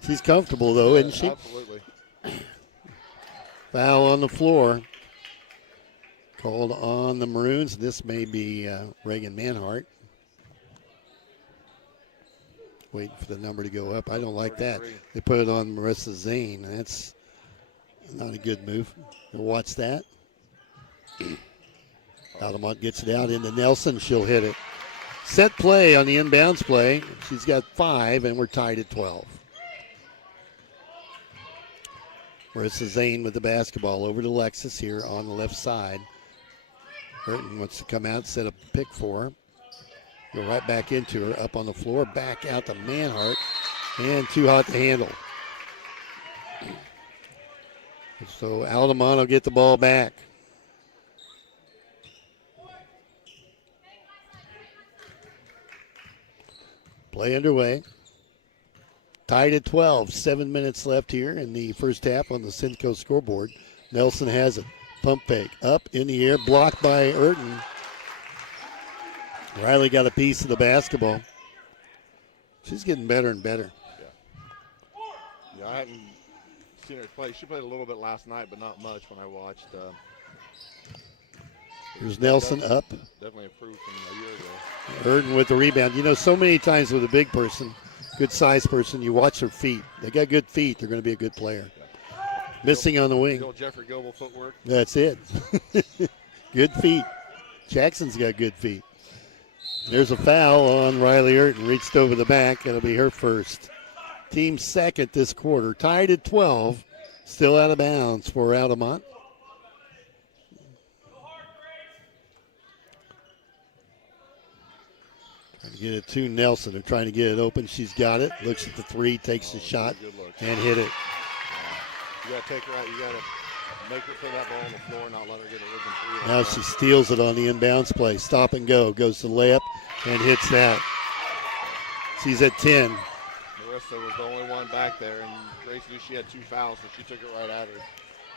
She's comfortable, though, isn't she? Absolutely. Foul on the floor. Called on the Maroons. This may be Reagan Manhart. Waiting for the number to go up. I don't like that. They put it on Marissa Zane. That's not a good move. You'll watch that. Altamont gets it out into Nelson. She'll hit it. Set play on the inbounds play. She's got 5, and we're tied at 12. Marissa Zane with the basketball over to Lexus here on the left side. Burton wants to come out, set a pick for her. Go right back into her, up on the floor, back out to Manhart, and too hot to handle. So Altamont will get the ball back. Play underway. Tied at 12. 7 minutes left here in the first half on the Simcoe scoreboard. Nelson has it. Pump fake. Up in the air. Blocked by Urton. Riley got a piece of the basketball. She's getting better and better. Yeah, I hadn't seen her play. She played a little bit last night, but not much when I watched. Here's Nelson up. Definitely improved from a year ago. Urton with the rebound. You know, so many times with a big person, good size person, you watch their feet. They got good feet. They're going to be a good player. Missing on the wing. Old Jeffrey Goebel footwork. That's it. Good feet. Jackson's got good feet. There's a foul on Riley Urton. Reached over the back. It'll be her first. Team second this quarter. Tied at 12. Still out of bounds for Altamont. Trying to get it to Nelson. They're trying to get it open. She's got it. Looks at the three. Takes the shot and hit it. You got to take her out. You got to make her put that ball on the floor, not let her get a rhythm three. Now she steals it on the inbounds play. Stop and go. Goes to the layup and hits that. She's at 10. Marissa was the only one back there, and Grace knew she had 2 fouls, so she took it right at her.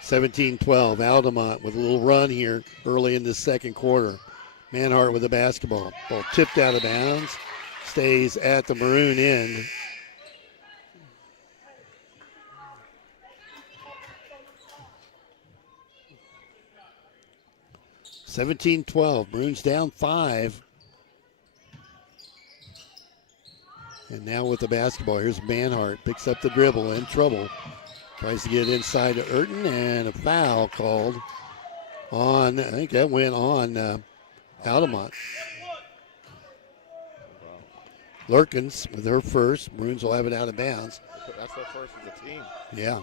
17-12. Altamont with a little run here early in the second quarter. Manhart with the basketball. Ball tipped out of bounds. Stays at the Maroon end. (17-12). Maroons down 5. And now with the basketball, here's Manhart. Picks up the dribble, in trouble. Tries to get inside to Urton, and a foul called on, I think that went on Altamont. Lurkins with her first. Maroons will have it out of bounds. That's their first of the team. Yeah.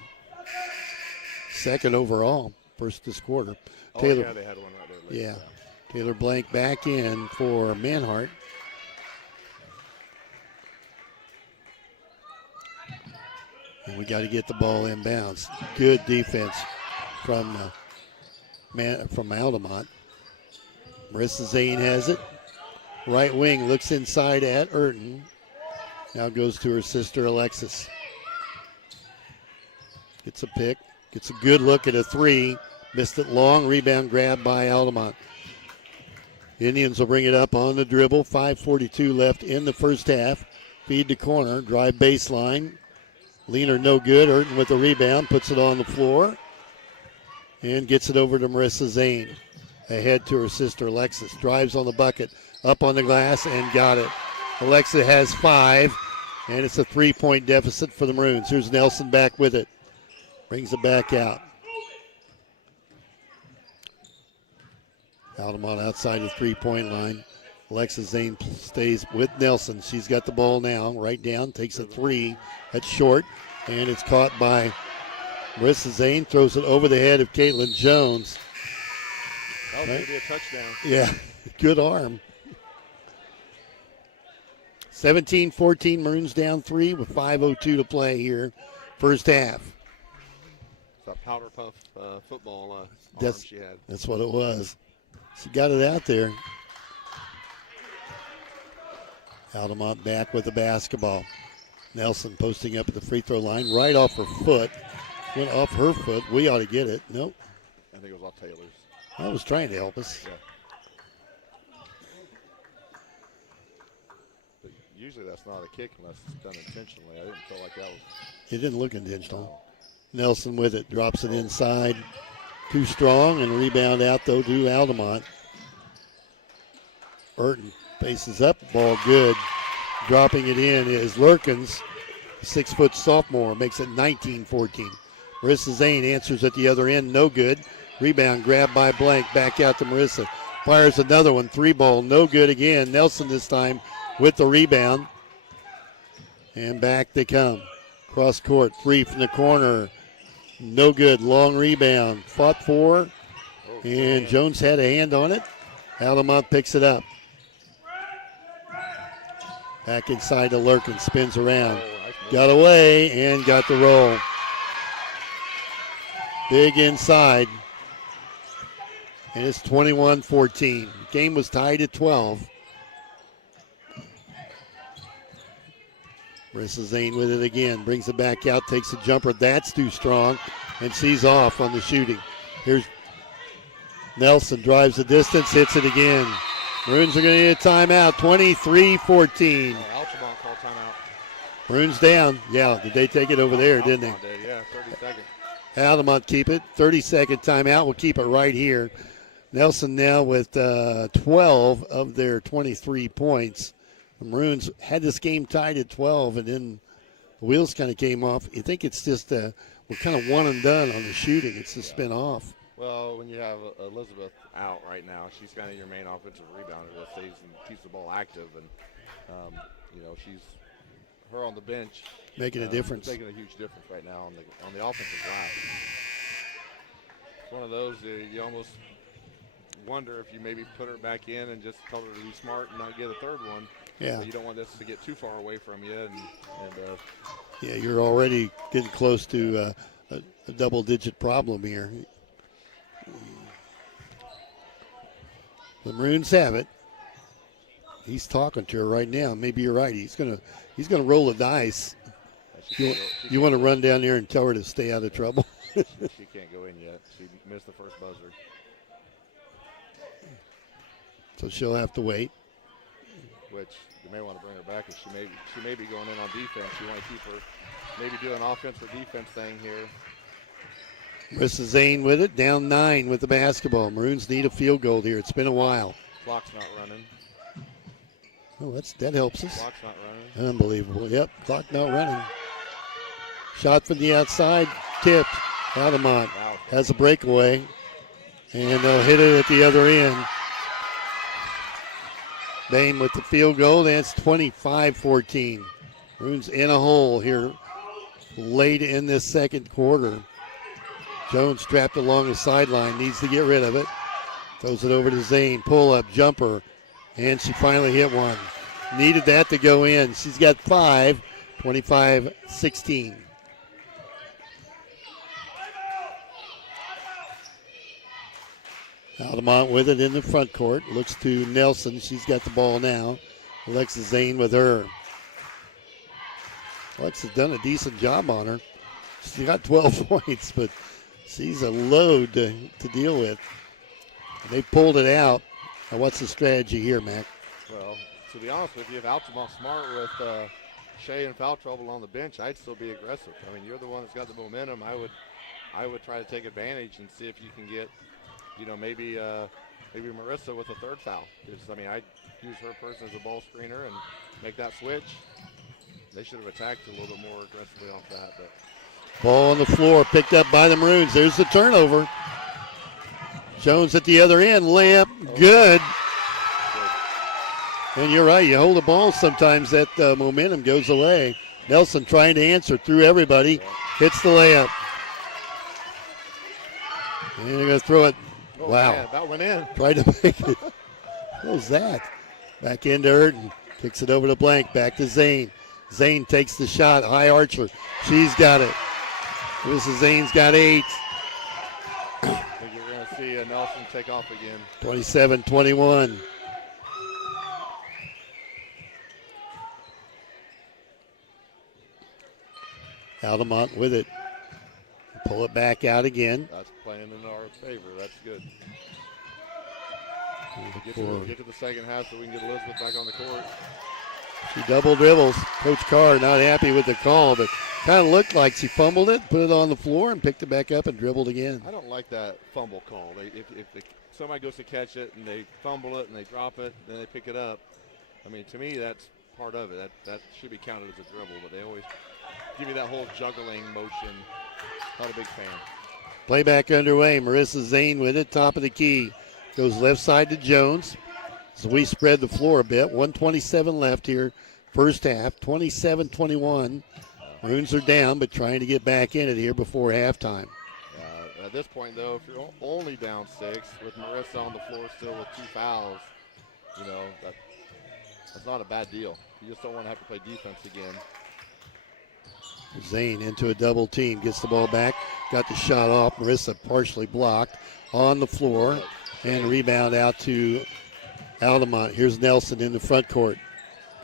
Second overall, first this quarter. Oh, Taylor, yeah, they had one right there. Later. Yeah. Taylor Blank back in for Manhart. And we got to get the ball inbounds. Good defense from Altamont. Marissa Zane has it. Right wing looks inside at Urton. Now goes to her sister Alexis. Gets a pick. Gets a good look at a three. Missed it long. Rebound grab by Altamont. Indians will bring it up on the dribble. 5:42 left in the first half. Feed to corner. Drive baseline. Leaner no good. Urton with the rebound. Puts it on the floor. And gets it over to Marissa Zane. Ahead to her sister Alexis. Drives on the bucket. Up on the glass and got it. Alexa has 5. And it's a 3-point deficit for the Maroons. Here's Nelson back with it. Brings it back out. Altamont outside the 3-point line. Alexa Zane stays with Nelson. She's got the ball now. Right down. Takes a 3. That's short. And it's caught by Marissa Zane. Throws it over the head of Caitlin Jones. That was maybe a touchdown. Yeah. Good arm. 17-14. Maroons down 3 with 5:02 to play here. First half. That powder puff football arm she had. That's what it was. She got it out there. Altamont back with the basketball. Nelson posting up at the free throw line. Right off her foot. Went off her foot. We ought to get it. Nope. I think it was off Taylor's. I was trying to help us. Yeah. But usually that's not a kick unless it's done intentionally. I didn't feel like that was. It didn't look intentional. Nelson with it. Drops it inside. Too strong and rebound out though to Altamont. Urton faces up. Ball good. Dropping it in is Lurkins. 6-foot sophomore makes it 19-14. Marissa Zane answers at the other end. No good. Rebound grabbed by Blank. Back out to Marissa. Fires another one. 3-ball. No good again. Nelson this time with the rebound. And back they come. Cross court. 3 from the corner. No good. Long rebound. Fought for. And Jones had a hand on it. Altamont picks it up. Back inside to Lurkin, spins around. Got away and got the roll. Big inside. And it's 21-14. Game was tied at 12. Marissa Zane with it again. Brings it back out, takes a jumper. That's too strong. And she's off on the shooting. Here's Nelson, drives the distance, hits it again. Maroons are going to need a timeout. 23-14. Altamont called timeout. Maroons down. Yeah, did they take it over there, didn't they? Did, yeah, 30 seconds. Altamont keep it. 30-second timeout. We'll keep it right here. Nelson now with 12 of their 23 points. The Maroons had this game tied at 12, and then the wheels kind of came off. You think it's just we're kind of one and done on the shooting. It's just been off. Well, when you have Elizabeth out right now, she's kind of your main offensive rebounder that stays and keeps the ball active, and she's her on the bench making a difference. Making a huge difference right now on the offensive side. It's one of those you almost wonder if you maybe put her back in and just tell her to be smart and not get a third one. Yeah. But you don't want this to get too far away from you. Yeah, you're already getting close to a double-digit problem here. The Maroons have it. He's talking to her right now. Maybe you're right. He's gonna roll the dice. You want to run down there and tell her to stay out of trouble? She can't go in yet. She missed the first buzzer. So she'll have to wait. Which you may want to bring her back if she may be going in on defense. You want to keep her maybe do an offense or defense thing here. Marissa Zane with it, down 9 with the basketball. Maroons need a field goal here. It's been a while. Clock's not running. Oh, that helps us. Clock's not running. Unbelievable. Yep, clock not running. Shot from the outside, tipped. Altamont has a breakaway, and they'll hit it at the other end. Bain with the field goal. That's 25-14. Maroons in a hole here late in this second quarter. Jones trapped along the sideline, needs to get rid of it. Throws it over to Zane. Pull-up jumper, and she finally hit one. Needed that to go in. She's got 5, 25-16. Altamont with it in the front court. Looks to Nelson. She's got the ball now. Alexis Zane with her. Alexis done a decent job on her. She got 12 points, but she's a load to deal with. And they pulled it out. Now what's the strategy here, Mac? Well, to be honest with you, if Altamont's smart with Shea in foul trouble on the bench, I'd still be aggressive. I mean, you're the one that's got the momentum. I would try to take advantage and see if you can get, maybe Marissa with a third foul. Because, I'd use her person as a ball screener and make that switch. They should have attacked a little bit more aggressively off that. But ball on the floor, picked up by the Maroons. There's the turnover. Jones at the other end, layup, good. And you're right, you hold the ball, sometimes that momentum goes away. Nelson trying to answer through everybody, hits the layup. And they're going to throw it. Oh, wow. Man, that went in. Tried to make it. What was that? Back into Urton, kicks it over to Blank, back to Zane. Zane takes the shot, high archer. She's got it. Mrs. Zane's got 8. I think you're going to see Nelson take off again. 27-21. Altamont with it. Pull it back out again. That's playing in our favor. That's good. Get to the second half so we can get Elizabeth back on the court. She double dribbles. Coach Carr not happy with the call, but kind of looked like she fumbled it, put it on the floor, and picked it back up and dribbled again. I don't like that fumble call. If somebody goes to catch it and they fumble it and they drop it, then they pick it up. To me, that's part of it. That should be counted as a dribble, but they always give you that whole juggling motion. Not a big fan. Playback underway. Marissa Zane with it, top of the key. Goes left side to Jones. So we spread the floor a bit. 1:27 left here, first half. 27-21. Maroons are down, but trying to get back in it here before halftime. At this point, though, if you're only down 6 with Marissa on the floor still with 2 fouls, that's not a bad deal. You just don't want to have to play defense again. Zane into a double team, gets the ball back, got the shot off. Marissa partially blocked on the floor, and rebound out to Altamont. Here's Nelson in the front court.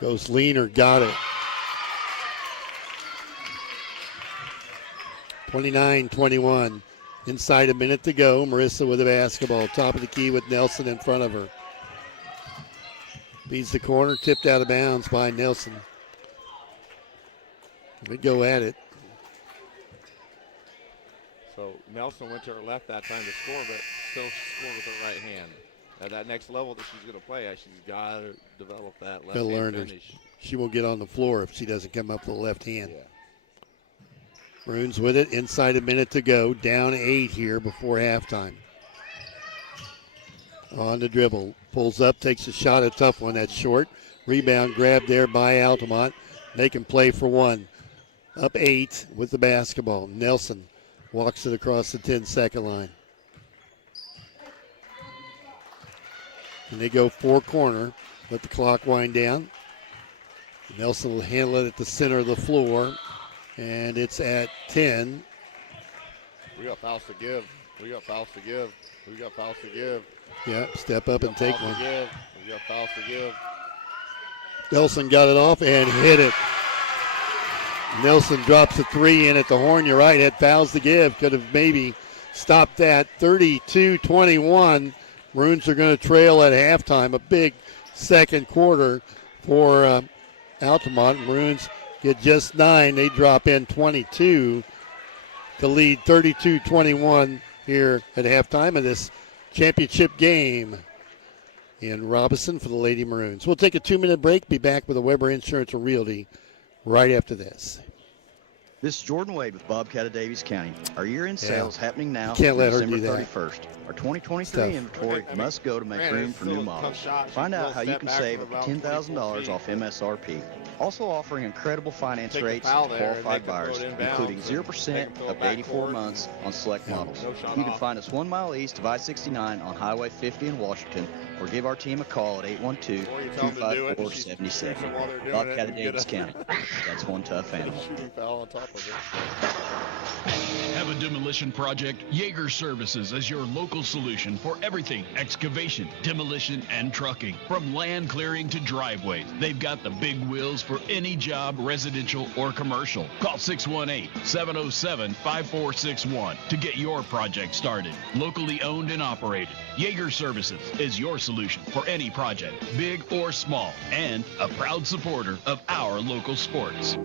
Goes leaner, got it. 29-21. Inside a minute to go. Marissa with the basketball. Top of the key with Nelson in front of her. Beats the corner, tipped out of bounds by Nelson. They go at it. So Nelson went to her left that time to score, but still scored with her right hand. At that next level that she's going to play at, she's got to develop that left hand finish. She won't get on the floor if she doesn't come up with the left hand. Yeah. Maroons with it. Inside a minute to go. Down 8 here before halftime. On the dribble. Pulls up, takes a shot, a tough one. That's short. Rebound grabbed there by Altamont. They can play for one. Up 8 with the basketball. Nelson walks it across the 10-second line. And they go 4 corner. Let the clock wind down. Nelson will handle it at the center of the floor. And it's at 10. We got fouls to give. We got fouls to give. We got fouls to give. Yeah, step up and take one. We got fouls to give. Nelson got it off and hit it. Nelson drops a 3 in at the horn. You're right, had fouls to give. Could have maybe stopped that. 32-21. Maroons are going to trail at halftime. A big second quarter for Altamont. Maroons get just 9. They drop in 22 to lead 32-21 here at halftime of this championship game in Robinson for the Lady Maroons. We'll take a 2-minute break. Be back with a Weber Insurance and Realty right after this. This is Jordan Wade with Bobcat of Davies County. Our year-end sales happening now Can't let her December do that. 31st. Our 2023 inventory must go to make room for new models. Find out how you can save up to $10,000 off MSRP. Also offering incredible finance rates to qualified buyers, including 0% up to 84 months on select models. You can find us 1 mile east of I-69 on Highway 50 in Washington, or give our team a call at 812-254-77. Bobcat of Davies County. That's one tough animal. Have a demolition project? Yeager Services is your local solution for everything excavation, demolition, and trucking. From land clearing to driveways, they've got the big wheels for any job, residential or commercial. Call 618-707-5461 to get your project started. Locally owned and operated, Yeager Services is your solution for any project, big or small, and a proud supporter of our local sports.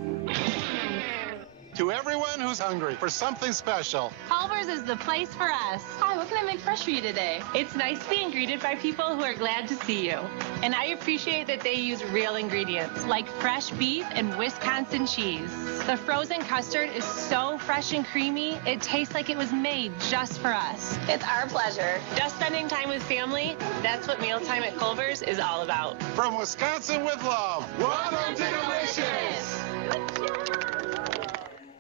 To everyone who's hungry for something special, Culver's is the place for us. Hi, what can I make fresh for you today? It's nice being greeted by people who are glad to see you. And I appreciate that they use real ingredients, like fresh beef and Wisconsin cheese. The frozen custard is so fresh and creamy, it tastes like it was made just for us. It's our pleasure. Just spending time with family, that's what mealtime at Culver's is all about. from Wisconsin with love, welcome to Delicious!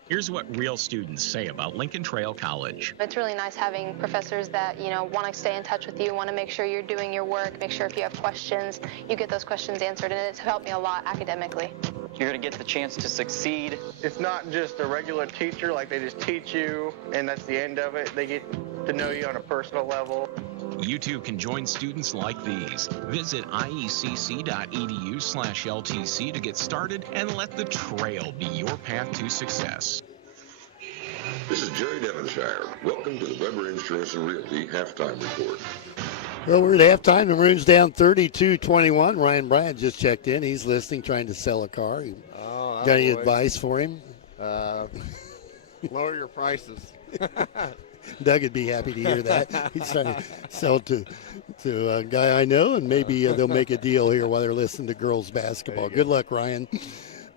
Here's what real students say about Lincoln Trail College. It's really nice having professors that, want to stay in touch with you, want to make sure you're doing your work, make sure if you have questions, you get those questions answered, and it's helped me a lot academically. You're going to get the chance to succeed. It's not just a regular teacher, like they just teach you, and that's the end of it. They get to know you on a personal level. You too can join students like these. Visit iecc.edu/LTC to get started and let the trail be your path to success. This is Jerry Devonshire. Welcome to the Weber Insurance and Realty Halftime Report. Well, we're at halftime. The Maroons down 32-21. Ryan Bryant just checked in. He's listening, trying to sell a car. Got any advice for him? Lower your prices. Doug would be happy to hear that. He's trying to sell to a guy I know, and maybe they'll make a deal here while they're listening to girls basketball. Good luck, Ryan.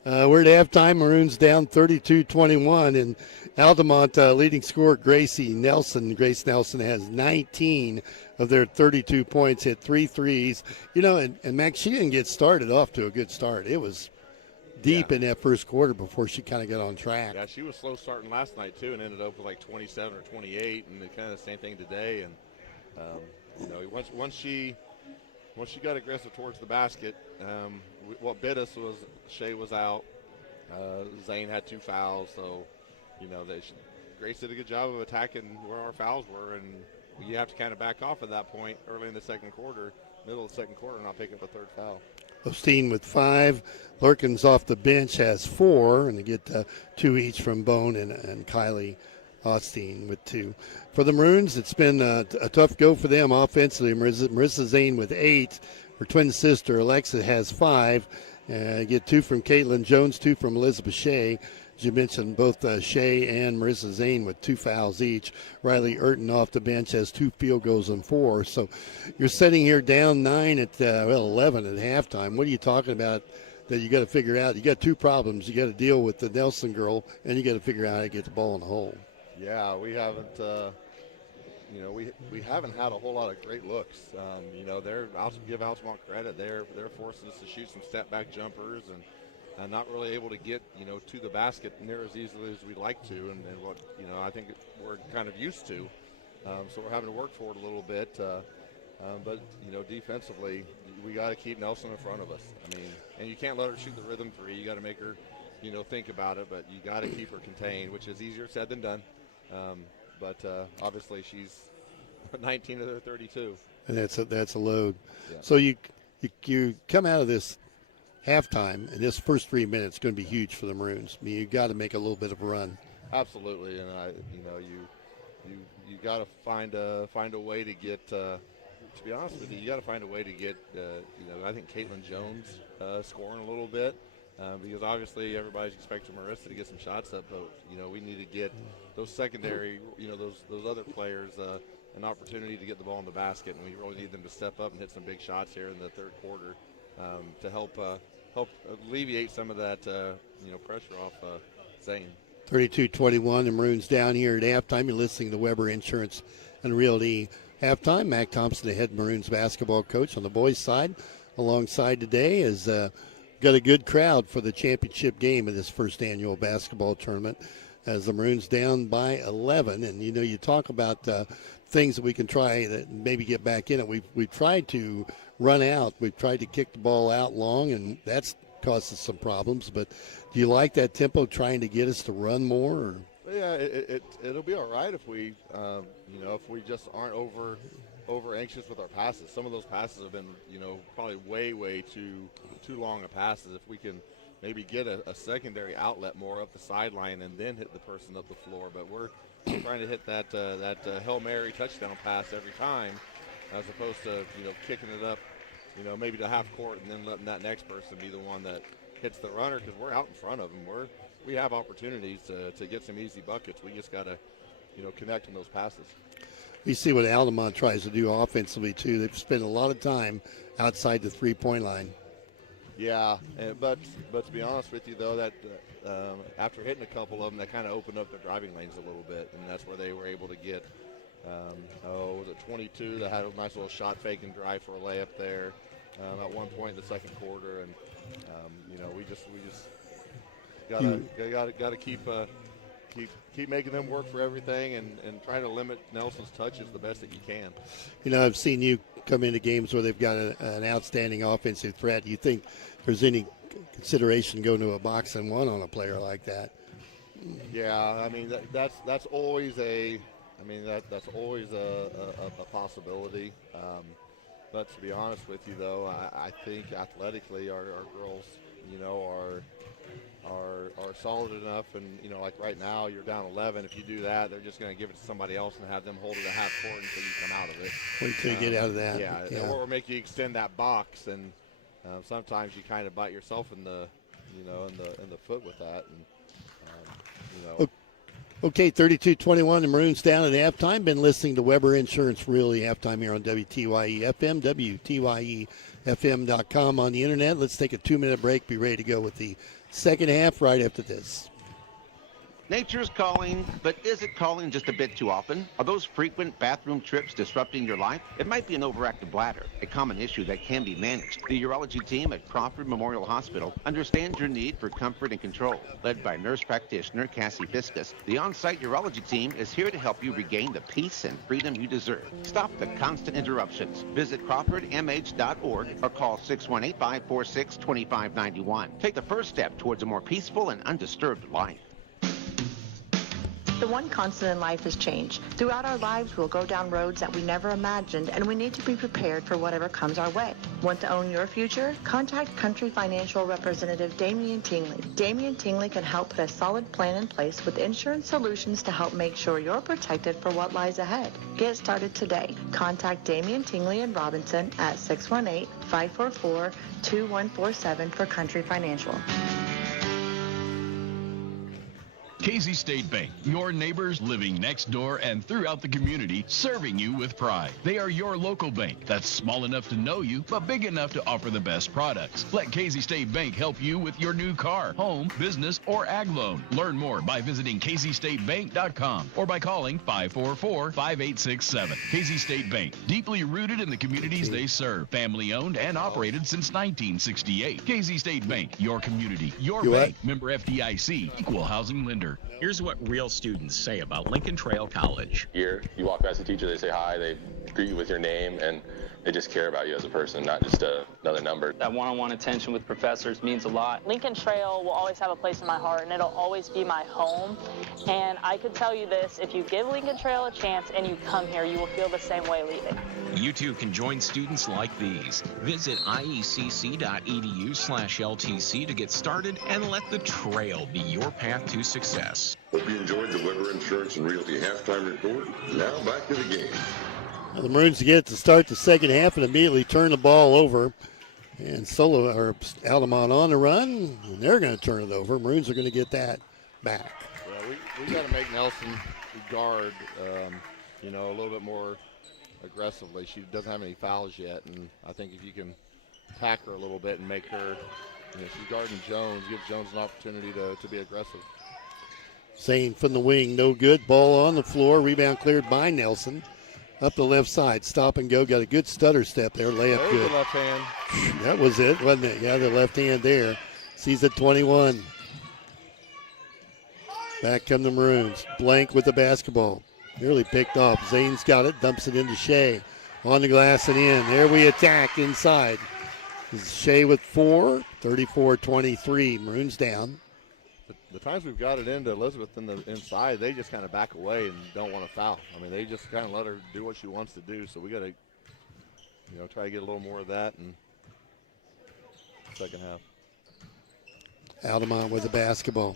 We're at halftime. Maroons down 32-21, and Altamont leading scorer Grace Nelson has 19 of their 32 points, hit 3 threes. And Max, she didn't get started off to a good start. It was deep in that first quarter before she kind of got on track. Yeah, she was slow starting last night too, and ended up with like 27 or 28, and kind of the same thing today. And you know, once she got aggressive towards the basket, what bit us was Shea was out. Zane had 2 fouls, so you know Grace did a good job of attacking where our fouls were, and you have to kind of back off at that point early in the second quarter, middle of the second quarter, not pick up a 3rd foul. Osteen with 5. Lurkins off the bench has 4, and they get 2 each from Bone and Kylie Osteen with 2. For the Maroons, it's been a tough go for them offensively. Marissa Zane with 8. Her twin sister Alexa has 5. Get 2 from Caitlin Jones, 2 from Elizabeth Shea. As you mentioned, both Shea and Marissa Zane with 2 fouls each. Riley Urton off the bench has 2 field goals and 4. So you're sitting here down 9 at 11 at halftime. What are you talking about that you got to figure out? You got 2 problems. You got to deal with the Nelson girl, and you got to figure out how to get the ball in the hole. Yeah, we haven't. We haven't had a whole lot of great looks. Give Altamont credit. They're forcing us to shoot some step back jumpers and not really able to get to the basket near as easily as we'd like to, and what I think we're kind of used to. So we're having to work for it a little bit. But defensively, we got to keep Nelson in front of us. I mean, and you can't let her shoot the rhythm 3. You got to make her think about it, but you got to keep her contained, which is easier said than done. But obviously she's 19 of their 32. And that's a load. Yeah. So you come out of this halftime, and this first 3 minutes is going to be huge for the Maroons. I mean, you got to make a little bit of a run. Absolutely, and you got to find a way to get. To be honest with you got to find a way to get. I think Caitlin Jones scoring a little bit. Because obviously everybody's expecting Marissa to get some shots up, but we need to get those secondary, those other players an opportunity to get the ball in the basket, and we really need them to step up and hit some big shots here in the third quarter to help alleviate some of that pressure off Zane. 32-21, the Maroons down here at halftime. You're listening to Weber Insurance and Realty halftime. Mac Thompson, the head Maroons basketball coach on the boys' side, alongside today is. Got a good crowd for the championship game of this first annual basketball tournament as the Maroons down by 11. And, you talk about things that we can try that maybe get back in it. We've tried to run out. We've tried to kick the ball out long, and that's caused us some problems. But do you like that tempo, trying to get us to run more? Or? Yeah, it'll be all right if we, if we just aren't over anxious with our passes. Some of those passes have been, probably way too long of passes. If we can maybe get a secondary outlet more up the sideline and then hit the person up the floor. But we're trying to hit that Hail Mary touchdown pass every time, as opposed to kicking it up, maybe to half court and then letting that next person be the one that hits the runner, because we're out in front of them. We have opportunities to get some easy buckets. We just got to connect in those passes. You see what Altamont tries to do offensively, too. They've spent a lot of time outside the three-point line. Yeah, but to be honest with you, though, that after hitting a couple of them, that kind of opened up their driving lanes a little bit, and that's where they were able to get, was it 22 that had a nice little shot fake and drive for a layup there at one point in the second quarter, and we just gotta keep making them work for everything and try to limit Nelson's touches the best that you can. I've seen you come into games where they've got an outstanding offensive threat. Do you think there's any consideration going to a box and one on a player like that? Yeah, I mean that's always a possibility. But to be honest with you, though, I think athletically our girls, are solid enough, and like right now you're down 11. If you do that, they're just going to give it to somebody else and have them hold it at half court until you come out of it. Until you get out of that. Yeah. Or make you extend that box, and sometimes you kind of bite yourself in the foot with that. And, Okay, 32-21, the Maroons down at halftime. Been listening to Weber Insurance Realty halftime here on WTYE FM, WTYEFM.com on the internet. Let's take a 2-minute break. Be ready to go with the second half right after this. Nature's calling, but is it calling just a bit too often? Are those frequent bathroom trips disrupting your life? It might be an overactive bladder, a common issue that can be managed. The urology team at Crawford Memorial Hospital understands your need for comfort and control. Led by nurse practitioner Cassie Fiskus, the on-site urology team is here to help you regain the peace and freedom you deserve. Stop the constant interruptions. Visit crawfordmh.org or call 618-546-2591. Take the first step towards a more peaceful and undisturbed life. The one constant in life is change. Throughout our lives, we'll go down roads that we never imagined, and we need to be prepared for whatever comes our way. Want to own your future? Contact Country Financial Representative Damian Tingley. Damian Tingley can help put a solid plan in place with insurance solutions to help make sure you're protected for what lies ahead. Get started today. Contact Damian Tingley in Robinson at 618-544-2147 for Country Financial. Casey State Bank, your neighbors living next door and throughout the community, serving you with pride. They are your local bank that's small enough to know you, but big enough to offer the best products. Let Casey State Bank help you with your new car, home, business, or ag loan. Learn more by visiting CaseyStateBank.com or by calling 544-5867. Casey State Bank, deeply rooted in the communities they serve. Family owned and operated since 1968. Casey State Bank, your community, your bank. Member FDIC, equal housing lender. Here's what real students say about Lincoln Trail College. Here, you walk past the teacher, they say hi, they greet you with your name, and they just care about you as a person, not just another number. That one-on-one attention with professors means a lot. Lincoln Trail will always have a place in my heart, and it'll always be my home. And I could tell you this, if you give Lincoln Trail a chance and you come here, you will feel the same way leaving. You too can join students like these. Visit iecc.edu/LTC to get started and let the trail be your path to success. Hope you enjoyed the Weber Insurance and Realty halftime report. Now back to the game. Well, the Maroons get it to start the second half and immediately turn the ball over. And Altamont on the run, and they're going to turn it over. Maroons are going to get that back. Yeah, we got to make Nelson guard, a little bit more aggressively. She doesn't have any fouls yet, and I think if you can pack her a little bit and make her, she's guarding Jones, give Jones an opportunity to be aggressive. Zane from the wing, no good. Ball on the floor, rebound cleared by Nelson. Up the left side, stop and go. Got a good stutter step there. Layup There's good. The left hand. That was it, wasn't it? Yeah, the left hand there. Sees it 21. Back come the Maroons. Blank with the basketball. Nearly picked off. Zane's got it. Dumps it into Shea. On the glass and in. There we attack inside. This is Shea with 4. 34-23. Maroons down. The times we've got it into Elizabeth in the inside, they just kind of back away and don't want to foul. I mean, they just kind of let her do what she wants to do. So we got to, try to get a little more of that in the second half. Altamont with the basketball.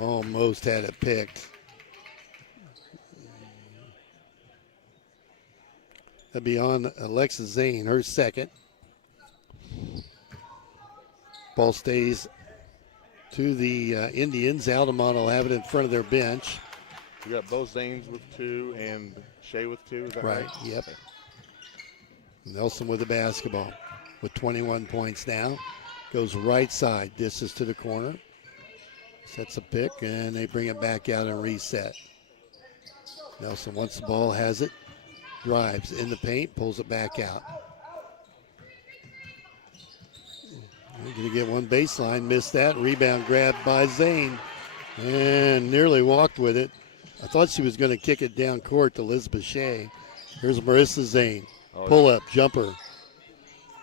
Almost had it picked. That'd be on Alexa Zane, her second. Ball stays to the Indians. Altamont will have it in front of their bench. We got both Zanes with 2 and Shea with 2. Is that right? Yep. Okay. Nelson with the basketball with 21 points now. Goes right side. Dishes to the corner. Sets a pick, and they bring it back out and reset. Nelson wants the ball, has it. Drives in the paint, pulls it back out. We're going to get one baseline, missed that. Rebound grabbed by Zane and nearly walked with it. I thought she was going to kick it down court to Elizabeth Shea. Here's Marissa Zane. Pull up, jumper.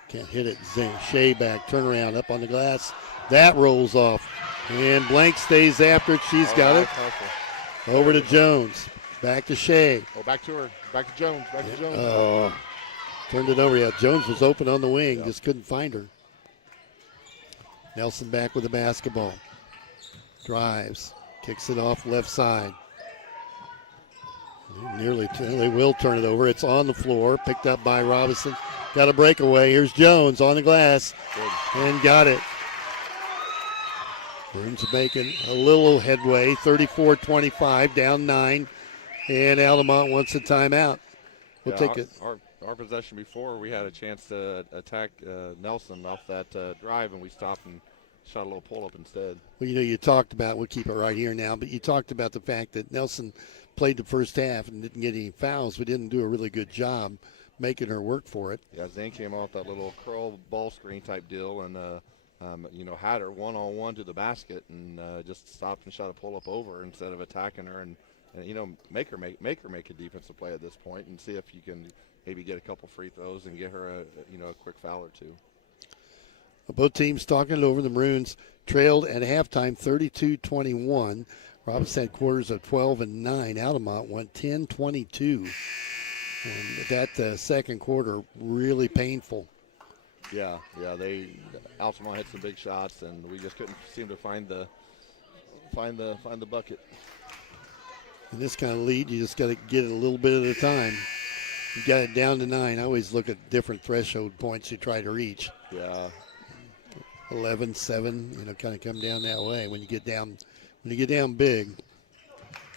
Can't hit it. Zane. Shea back, turnaround up on the glass. That rolls off. And Blank stays after it. She's got it. Over to Jones. Back to Shea. Back to her. Back to Jones. Back to Jones. Oh, turned it over. Yeah, Jones was open on the wing. Just couldn't find her. Nelson back with the basketball. Drives. Kicks it off left side. They will turn it over. It's on the floor. Picked up by Robinson. Got a breakaway. Here's Jones on the glass. And got it. Maroons making a little headway. 34-25. Down 9. And Altamont wants a timeout. We'll take it. Our possession before, we had a chance to attack Nelson off that drive, and we stopped and shot a little pull-up instead. Well, you talked about, we'll keep it right here now, but you talked about the fact that Nelson played the first half and didn't get any fouls. We didn't do a really good job making her work for it. Yeah, Zane came off that little curl ball screen type deal and, had her one-on-one to the basket and just stopped and shot a pull-up over instead of attacking her and make her make a defensive play at this point and see if you can maybe get a couple free throws and get her a quick foul or two. Both teams talking it over. The Maroons trailed at halftime 32-21. Robinson had quarters of 12 and 9. Altamont went 10-22. And that second quarter really painful. Yeah, Altamont hit some big shots, and we just couldn't seem to find the bucket. In this kind of lead, you just got to get it a little bit at a time. You got it down to 9. I always look at different threshold points you try to reach. Yeah. 11, 7, kind of come down that way. When you get down big,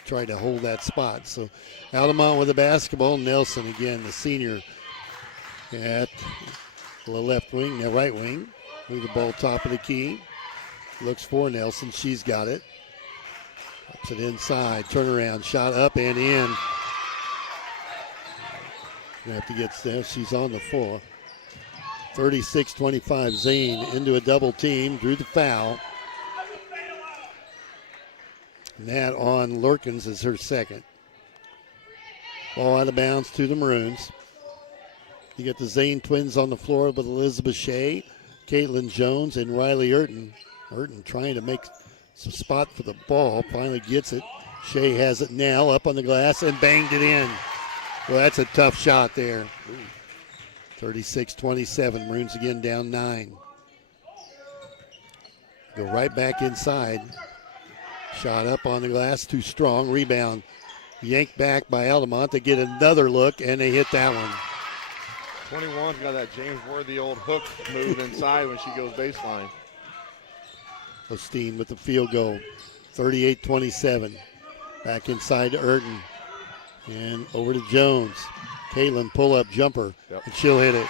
try to hold that spot. So Altamont with the basketball. Nelson again, the senior at the left wing, the right wing. Move the ball top of the key. Looks for Nelson. She's got it. Ups it inside. Turnaround. Shot up and in. You have to get there. She's on the floor. 36-25. Zane into a double team. Drew the foul. And that on Lurkins is her second. Ball out of bounds to the Maroons. You get the Zane twins on the floor with Elizabeth Shea, Caitlin Jones, and Riley Urton. Urton trying to make some spot for the ball. Finally gets it. Shea has it now up on the glass and banged it in. Well, that's a tough shot there. 36-27. Maroons again down 9. Go right back inside. Shot up on the glass, too strong. Rebound yanked back by Altamont. They get another look, and they hit that one. 21's got that James Worthy old hook move inside when she goes baseline. Osteen with the field goal. 38-27. Back inside to Urton. And over to Jones. Caitlin pull-up jumper, and she'll hit it.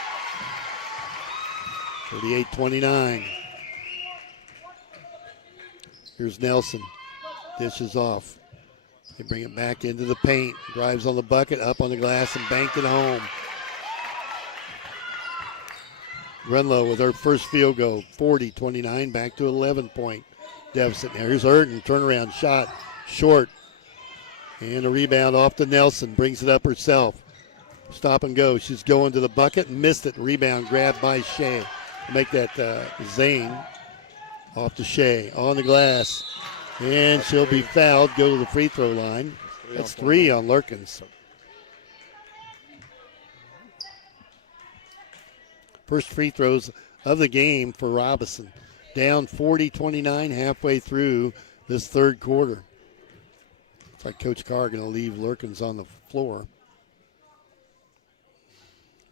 38-29. Here's Nelson. Dishes off. They bring it back into the paint. Drives on the bucket, up on the glass, and banked it home. Grunlow with her first field goal. 40-29, back to 11-point deficit. Now here's Urton. Turnaround shot. Short. And a rebound off to Nelson. Brings it up herself. Stop and go. She's going to the bucket. Missed it. Rebound grabbed by Shea. Make that Zane. Off to Shea. On the glass. And she'll be fouled. Go to the free throw line. That's 3 on Lurkins. First free throws of the game for Robinson. Down 40-29 halfway through this third quarter. Looks like Coach Carr going to leave Lurkins on the floor.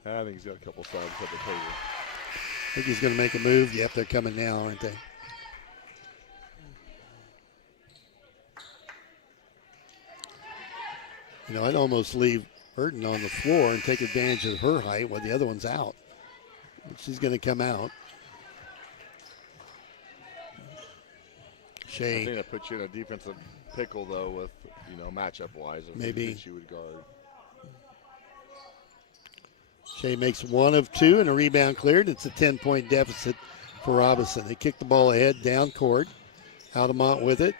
I think he's got a couple subs at the table. I think he's going to make a move. Yep, they're coming now, aren't they? I'd almost leave Urton on the floor and take advantage of her height while the other one's out. She's going to come out. Shea. I think that puts you in a defensive pickle, though, with, matchup-wise. Maybe. She would guard. Shea makes 1 of 2 and a rebound cleared. It's a 10-point deficit for Robinson. They kick the ball ahead down court. Altamont with it.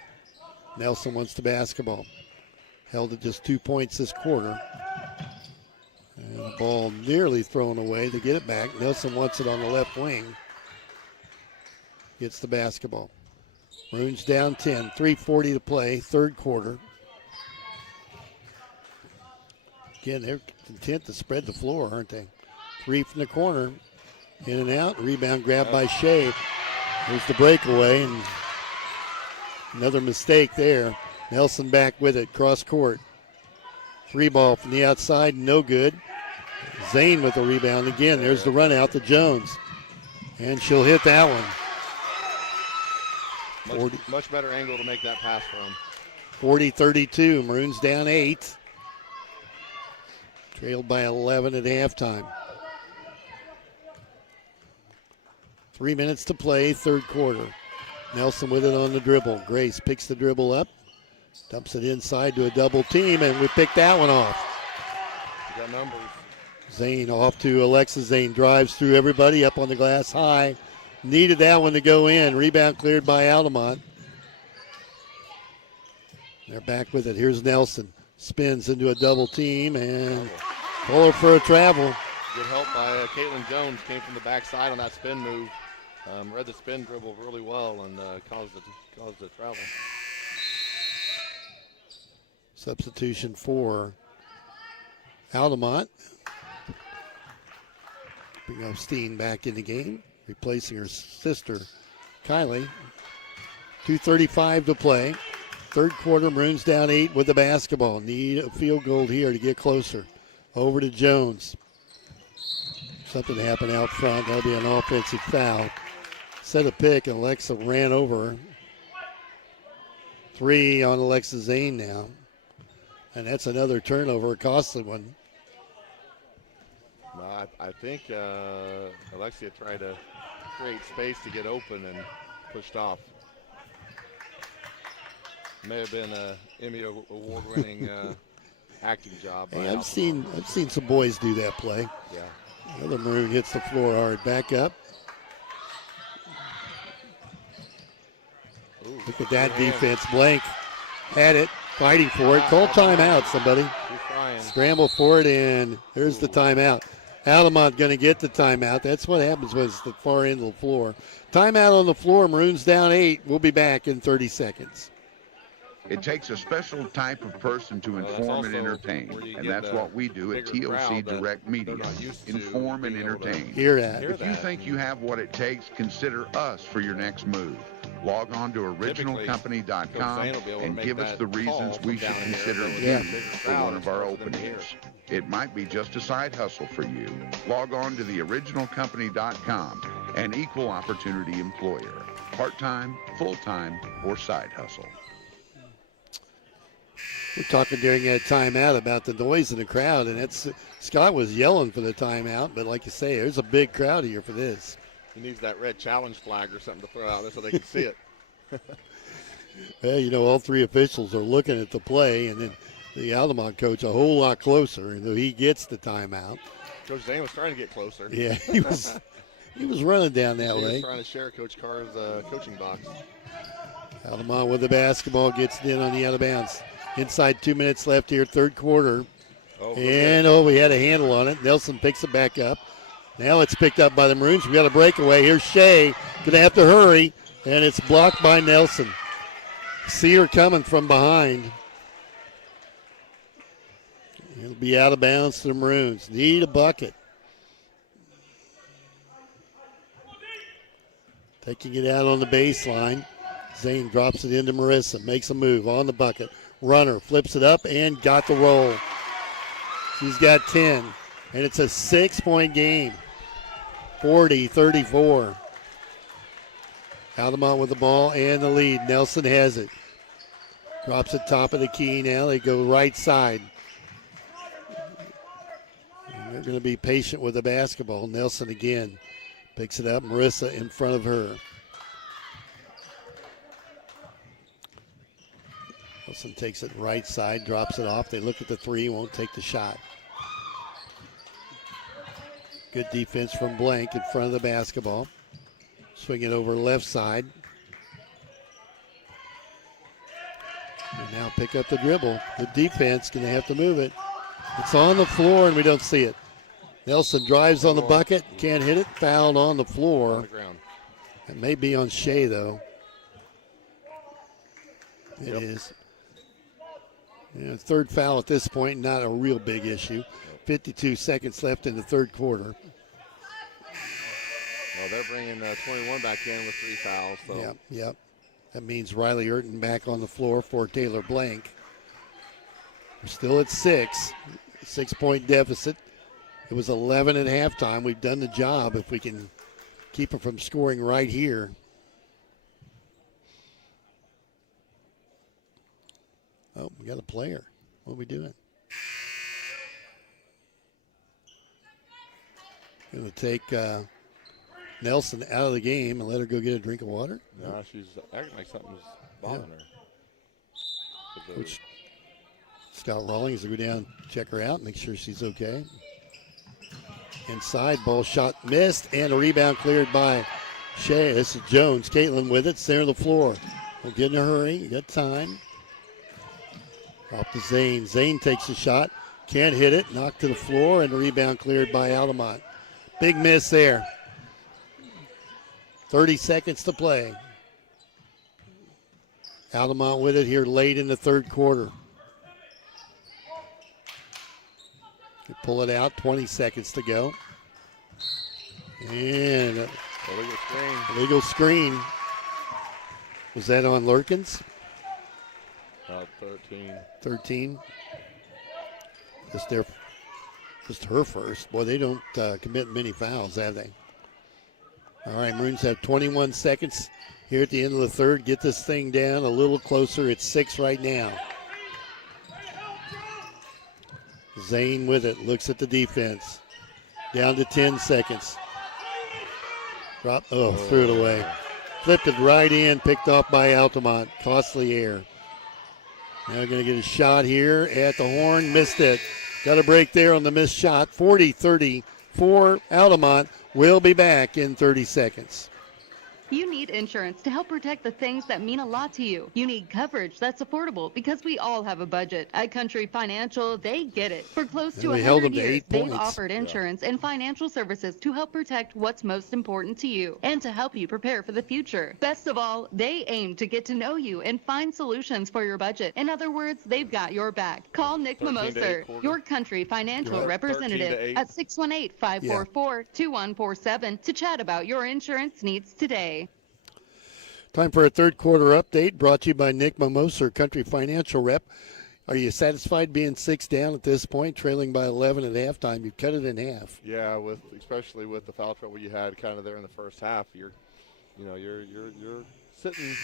Nelson wants the basketball. Held at just 2 points this quarter. And the ball nearly thrown away. They get it back. Nelson wants it on the left wing. Gets the basketball. Maroons down 10. 3:40 to play. Third quarter. Again, they're content to spread the floor, aren't they? 3 from the corner. In and out. Rebound grabbed by Shea. There's the breakaway. And another mistake there. Nelson back with it. Cross court. 3 ball from the outside. No good. Zane with the rebound again. There's the run out to Jones. And she'll hit that one. Much better angle to make that pass from. 40-32. Maroons down 8. Trailed by 11 at halftime. 3 minutes to play, third quarter. Nelson with it on the dribble. Grace picks the dribble up, dumps it inside to a double team, and we pick that one off. You got numbers. Zane off to Alexa. Zane drives through everybody up on the glass high. Needed that one to go in. Rebound cleared by Altamont. They're back with it. Here's Nelson. Spins into a double team and Fuller for a travel. Good help by Caitlin Jones. Came from the backside on that spin move. Read the spin dribble really well and caused the travel. Substitution for Altamont. Bring up Steen back in the game, replacing her sister, Kylie. 2:35 to play. Third quarter, Maroons down 8 with the basketball. Need a field goal here to get closer. Over to Jones. Something happened out front. That'll be an offensive foul. Set a pick, and Alexa ran over her. 3 on Alexa Zane now. And that's another turnover, a costly one. No, I think Alexia tried to create space to get open and pushed off. May have been an Emmy award-winning acting job. Hey, I've seen some boys do that play. Yeah. Another Maroon hits the floor hard. Back up. Ooh, look at that defense. Blank had it, fighting for it. Call timeout, somebody. Scramble for it, and there's the timeout. Altamont going to get the timeout. That's what happens when it's the far end of the floor. Timeout on the floor. Maroons down 8. We'll be back in 30 seconds. It takes a special type of person to inform and entertain, and that's what we do at TOC Direct Media. Inform and entertain. Hear that. If you think you have what it takes, consider us for your next move. Log on to originalcompany.com and give us the reasons we should consider you for one of our openings. It might be just a side hustle for you. Log on to theoriginalcompany.com, an equal opportunity employer. Part-time, full-time, or side hustle. We're talking during that timeout about the noise in the crowd, and that's Scott was yelling for the timeout, but like you say, there's a big crowd here for this. He needs that red challenge flag or something to throw out there so they can see it. Well, you know, all 3 officials are looking at the play, and then the Altamont coach a whole lot closer, and he gets the timeout. Coach Zane was trying to get closer. Yeah, he was running down that way. He was trying to share Coach Carr's coaching box. Altamont with the basketball gets it in on the out of bounds. Inside 2 minutes left here, third quarter. We had a handle on it. Nelson picks it back up. Now it's picked up by the Maroons. We got a breakaway. Here's Shea. Going to have to hurry, and it's blocked by Nelson. See her coming from behind. It'll be out of bounds to the Maroons. Need a bucket. Taking it out on the baseline. Zane drops it into Marissa. Makes a move on the bucket. Runner flips it up and got the roll. She's got 10, and it's a 6-point game. 40-34. Altamont with the ball and the lead. Nelson has it. Drops it top of the key now. They go right side. And they're going to be patient with the basketball. Nelson again picks it up. Marissa in front of her. Nelson takes it right side, drops it off. They look at the 3, won't take the shot. Good defense from Blank in front of the basketball. Swing it over left side. And now pick up the dribble. Good defense, going to have to move it. It's on the floor and we don't see it. Nelson drives on the bucket, can't hit it. Fouled on the floor. On the ground. It may be on Shea though. It is. Yeah, third foul at this point, not a real big issue. 52 seconds left in the third quarter. Well, they're bringing 21 back in with 3 fouls. So. Yep. That means Riley Urton back on the floor for Taylor Blank. We're still at 6. 6-point deficit. It was 11 at halftime. We've done the job if we can keep them from scoring right here. Oh, we got a player. What are we doing? Going to take Nelson out of the game and let her go get a drink of water? No, she's acting like something's bothering her. Coach Scott Rawlings will go down, check her out, make sure she's okay. Inside, ball shot missed, and a rebound cleared by Shea. This is Jones. Caitlin with it, center of the floor. We'll get in a hurry. You got time. Off to Zane. Zane takes a shot. Can't hit it. Knocked to the floor, and the rebound cleared by Altamont. Big miss there. 30 seconds to play. Altamont with it here late in the third quarter. They pull it out. 20 seconds to go. And illegal screen. Was that on Lurkins? 13. 13. Just her first. Boy, they don't commit many fouls, have they? All right, Maroons have 21 seconds here at the end of the third. Get this thing down a little closer. It's 6 right now. Zane with it. Looks at the defense. Down to 10 seconds. Threw it away. Flipped it right in, picked off by Altamont. Costly error. Now going to get a shot here at the horn. Missed it. Got a break there on the missed shot. 40-30 for Altamont. We'll be back in 30 seconds. You need insurance to help protect the things that mean a lot to you. You need coverage that's affordable because we all have a budget. At Country Financial, they get it. For close to 100 years, they've offered insurance and financial services to help protect what's most important to you and to help you prepare for the future. Best of all, they aim to get to know you and find solutions for your budget. In other words, they've got your back. Call Nick Mimoser, your Country Financial representative at 618-544-2147 to chat about your insurance needs today. Time for a third quarter update brought to you by Nick Mimoser, Country Financial rep. Are you satisfied being 6 down at this point, trailing by 11 at halftime? You've cut it in half. Yeah, especially with the foul trouble you had kind of there in the first half, you're sitting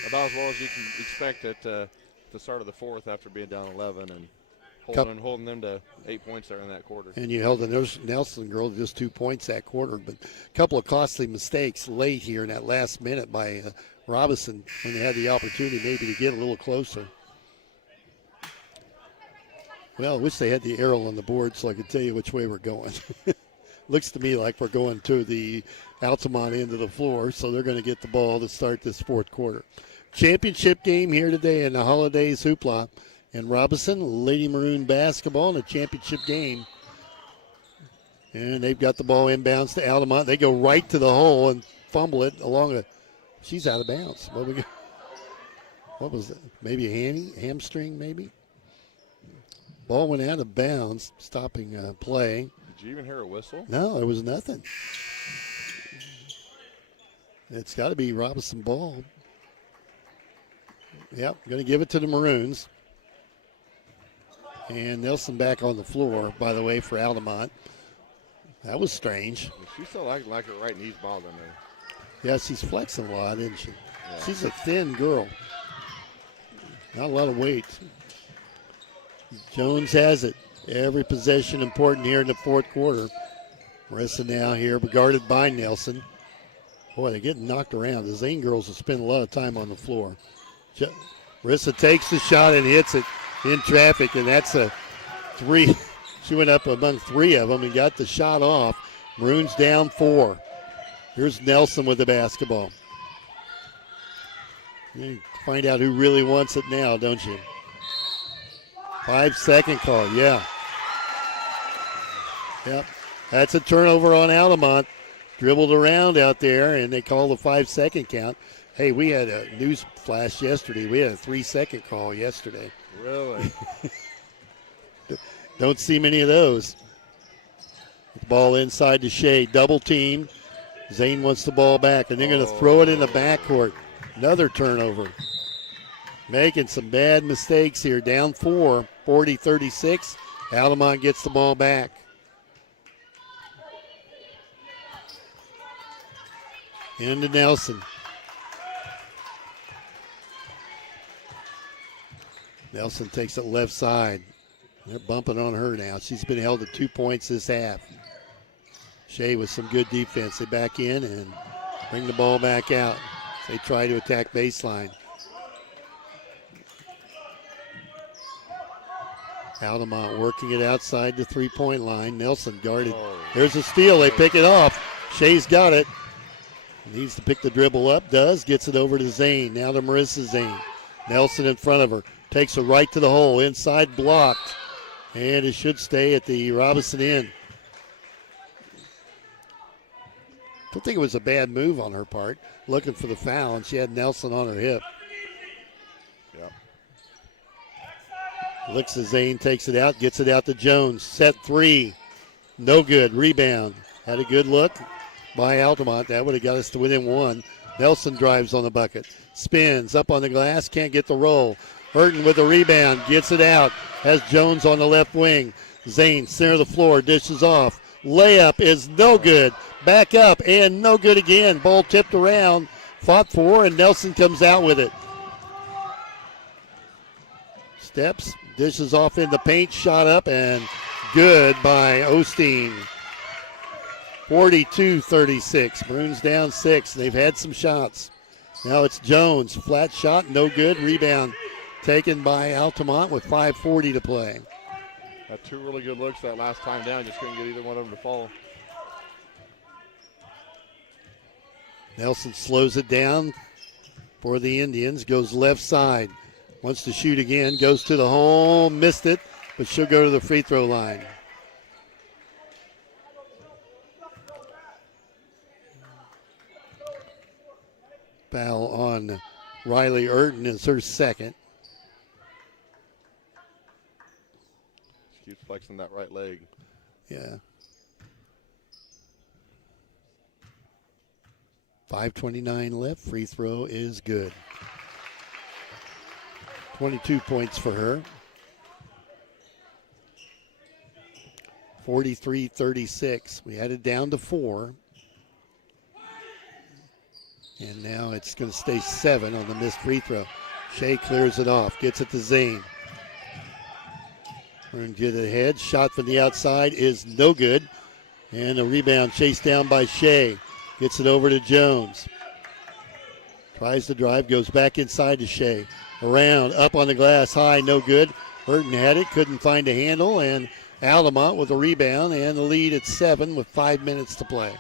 about as well as you can expect at the start of the fourth after being down 11 and holding them to 8 points there in that quarter. And you held the Nelson girl to just 2 points that quarter, but a couple of costly mistakes late here in that last minute by Robinson when they had the opportunity maybe to get a little closer. Well, I wish they had the arrow on the board so I could tell you which way we're going. Looks to me like we're going to the Altamont end of the floor, so they're going to get the ball to start this fourth quarter. Championship game here today in the Holidays Hoopla. And Robinson, Lady Maroon basketball in a championship game. And they've got the ball inbounds to Altamont. They go right to the hole and fumble it along she's out of bounds. What was that? Maybe a hamstring, maybe? Ball went out of bounds, stopping play. Did you even hear a whistle? No, there was nothing. It's got to be Robinson ball. Yep, going to give it to the Maroons. And Nelson back on the floor, by the way, for Altamont. That was strange. She still acting like her right knee's bothering her. Yeah, she's flexing a lot, isn't she? Yeah. She's a thin girl. Not a lot of weight. Jones has it. Every possession important here in the fourth quarter. Marissa now here, guarded by Nelson. Boy, they're getting knocked around. The Zane girls will spend a lot of time on the floor. Marissa takes the shot and hits it in traffic, and that's a 3. She went up among 3 of them and got the shot off. Maroons down 4. Here's Nelson with the basketball. You find out who really wants it now, don't you? 5-second call, yeah. Yep, that's a turnover on Altamont. Dribbled around out there, and they call the 5-second count. Hey, we had a news flash yesterday. We had a 3-second call yesterday. Really? Don't see many of those. Ball inside to Shea. Double team. Zane wants the ball back, and they're going to throw it in the backcourt. Another turnover. Making some bad mistakes here. Down 4, 40-36. Altamont gets the ball back. Into Nelson. Nelson takes it left side. They're bumping on her now. She's been held to 2 points this half. Shea with some good defense. They back in, and Bring the ball back out. They try to attack baseline. Altamont working it outside the three-point line. Nelson guarded. There's a steal. They pick it off. Shea's got it. Needs to pick the dribble up. Does. Gets it over to Zane. Now to Marissa Zane. Nelson in front of her. Takes her right to the hole. Inside blocked. And it should stay at the Robinson end. Don't think it was a bad move on her part. Looking for the foul, and she had Nelson on her hip. Yep. Looks as Zane takes it out, gets it out to Jones. Set three. No good. Rebound. Had a good look by Altamont. That would have got us to within one. Nelson drives on the bucket. Spins up on the glass. Can't get the roll. Burton with the rebound. Gets it out. Has Jones on the left wing. Zane, center of the floor. Dishes off. Layup is no good. Back up and no good again. Ball tipped around. Fought for, and Nelson comes out with it. Steps. Dishes off in the paint. Shot up and good by Osteen. 42-36. Maroons down 6. They've had some shots. Now it's Jones. Flat shot. No good. Rebound taken by Altamont with 5:40 to play. Had two really good looks that last time down. Just couldn't get either one of them to fall. Nelson slows it down for the Indians. Goes left side. Wants to shoot again. Goes to the hole. Missed it, but she'll go to the free throw line. Foul on Riley Urton is her second. She keeps flexing that right leg. Yeah. 5:29 left. Free throw is good. 22 points for her. 43-36. We had it down to 4. And now it's going to stay 7 on the missed free throw. Shea clears it off. Gets it to Zane. We're going to get it ahead. Shot from the outside is no good. And a rebound chased down by Shea. Gets it over to Jones. Tries to drive. Goes back inside to Shea. Around. Up on the glass. High. No good. Burton had it. Couldn't find a handle. And Altamont with a rebound. And the lead at 7 with 5 minutes to play.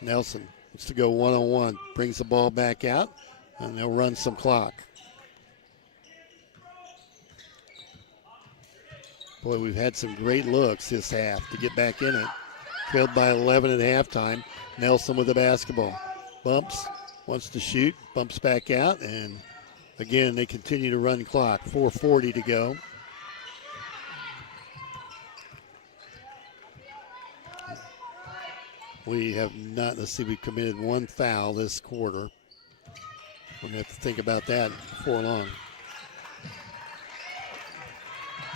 Nelson wants to go one-on-one. Brings the ball back out. And they'll run some clock. Boy, we've had some great looks this half to get back in it. Trailed by 11 at halftime. Nelson with the basketball. Bumps, wants to shoot, bumps back out, and again, they continue to run clock. 4:40 to go. We have not, let's see, we've committed one foul this quarter. We're going to have to think about that before long.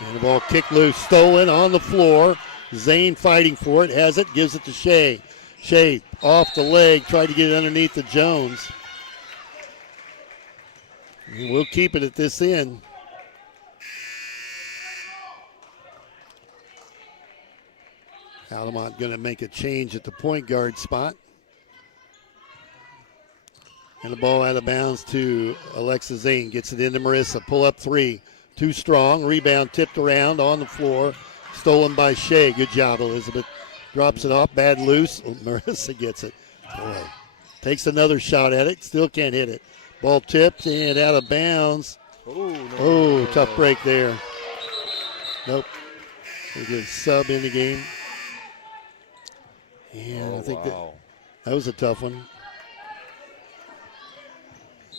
And the ball kicked loose, stolen on the floor. Zane fighting for it, has it, gives it to Shea. Shea off the leg, tried to get it underneath the Jones. And we'll keep it at this end. Altamont going to make a change at the point guard spot. And the ball out of bounds to Alexa Zane. Gets it into Marissa. Pull up three. Too strong. Rebound tipped around on the floor. Stolen by Shea. Good job, Elizabeth. Drops it off. Bad loose. Marissa gets it. Boy. Takes another shot at it. Still can't hit it. Ball tipped and out of bounds. Oh, tough break there. Nope. We get a sub in the game. And I think that was a tough one.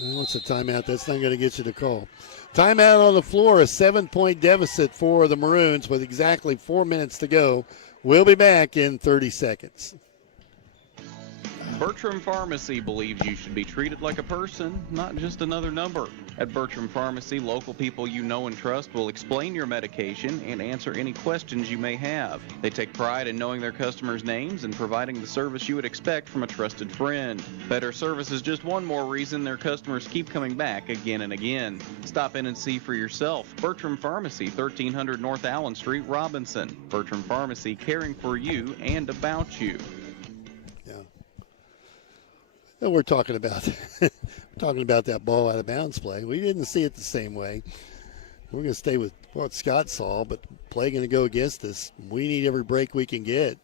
Well, it's a timeout. That's not going to get you the call. Timeout on the floor, a 7-point deficit for the Maroons with exactly 4 minutes to go. We'll be back in 30 seconds. Bertram Pharmacy believes you should be treated like a person, not just another number. At Bertram Pharmacy, local people you know and trust will explain your medication and answer any questions you may have. They take pride in knowing their customers' names and providing the service you would expect from a trusted friend. Better service is just one more reason their customers keep coming back again and again. Stop in and see for yourself. Bertram Pharmacy, 1300 North Allen Street, Robinson. Bertram Pharmacy, caring for you and about you. Well, we're talking about that ball out of bounds play. We didn't see it the same way. We're going to stay with what Scott saw, but play going to go against us. We need every break we can get.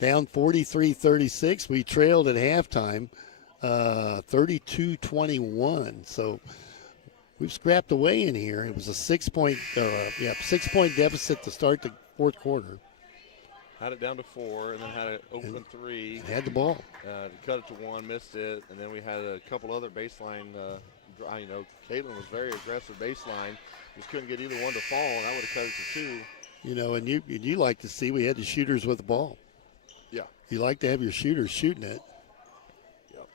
Down 43-36. We trailed at halftime, 32-21. So we've scrapped away in here. It was a 6-point deficit to start the fourth quarter. Had it down to 4, and then had it open 3. Had the ball. Cut it to 1, missed it, and then we had a couple other baseline. Caitlin was very aggressive baseline. Just couldn't get either one to fall, and I would have cut it to 2. And you like to see we had the shooters with the ball. Yeah. You like to have your shooters shooting it. Yep.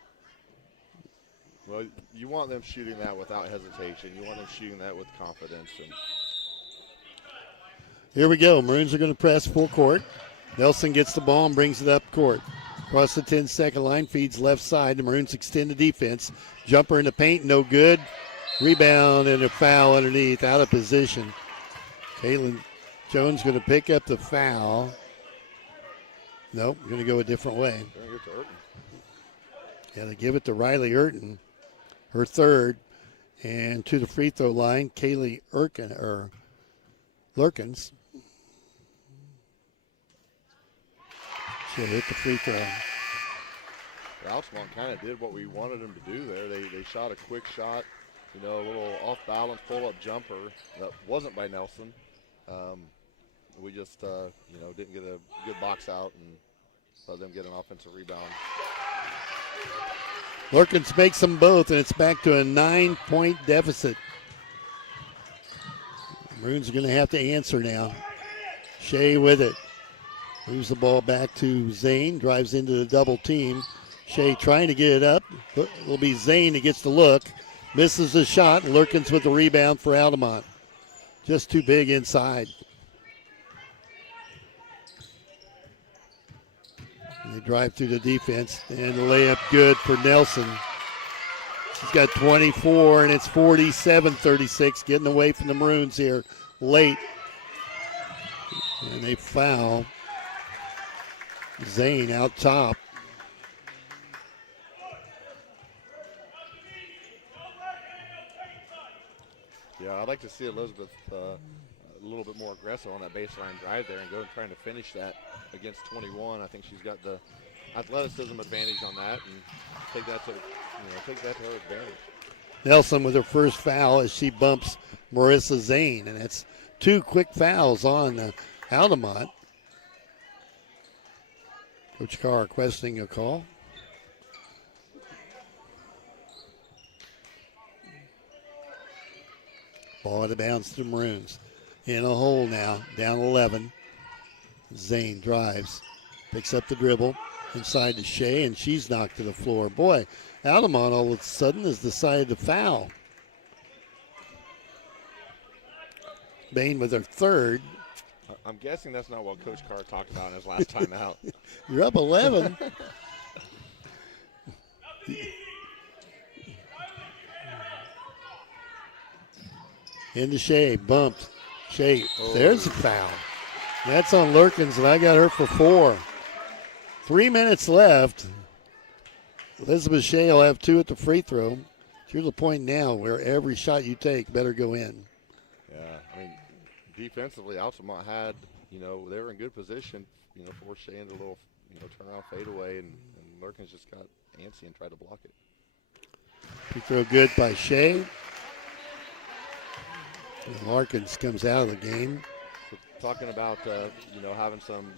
Well, you want them shooting that without hesitation. You want them shooting that with confidence. And here we go. Maroons are going to press full court. Nelson gets the ball and brings it up court. Across the 10-second line, feeds left side. The Maroons extend the defense. Jumper in the paint, no good. Rebound and a foul underneath, out of position. Caitlin Jones going to pick up the foul. Nope, going to go a different way. Yeah, they give it to Riley Urton, her third. And to the free throw line, Kaylee Lurkins. She'll hit the free throw. Altamont kind of did what we wanted them to do there. They shot a quick shot, a little off-balance pull-up jumper that wasn't by Nelson. We just, didn't get a good box out and let them get an offensive rebound. Lurkins makes them both, and it's back to a 9-point deficit. Maroons are going to have to answer now. Shea with it. Moves the ball back to Zane. Drives into the double team. Shea trying to get it up. It'll be Zane that gets the look. Misses the shot. Lurkins with the rebound for Altamont. Just too big inside. And they drive through the defense. And the layup good for Nelson. He's got 24, and it's 47-36. Getting away from the Maroons here late. And they foul Zane out top. Yeah, I'd like to see Elizabeth a little bit more aggressive on that baseline drive there and go and trying to finish that against 21. I think she's got the athleticism advantage on that, and take that to her advantage. Nelson with her first foul as she bumps Marissa Zane, and that's 2 quick fouls on Altamont. Coach Carr requesting a call. Ball out of bounds to the Maroons. In a hole now, down 11. Zane drives, picks up the dribble inside to Shea, and she's knocked to the floor. Boy, Altamont all of a sudden has decided to foul. Bain with her third. I'm guessing that's not what Coach Carr talked about in his last time out. You're up 11. Into Shea, bumped. Shea, there's a foul. That's on Lurkins, and I got her for 4. 3 minutes left. Elizabeth Shea will have 2 at the free throw. Here's the point now where every shot you take better go in. Yeah, I mean, defensively, Altamont had, they were in good position, forced Shea into a little, turnaround fadeaway, and Lurkins just got antsy and tried to block it. Free throw good by Shea. And Larkins comes out of the game. So talking about, having some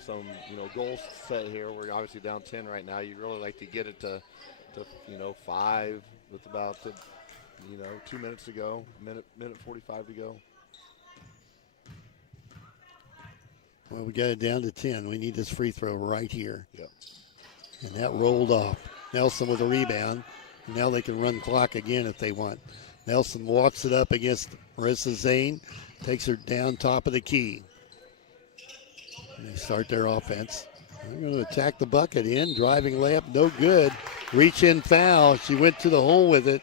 goals set here. We're obviously down 10 right now. You'd really like to get it to 5 with about, 2 minutes to go, minute 45 to go. Well, we got it down to 10. We need this free throw right here. Yep. And that rolled off. Nelson with a rebound. Now they can run clock again if they want. Nelson walks it up against Marissa Zane, takes her down top of the key. And they start their offense. They're going to attack the bucket in. Driving layup, no good. Reach in foul. She went to the hole with it.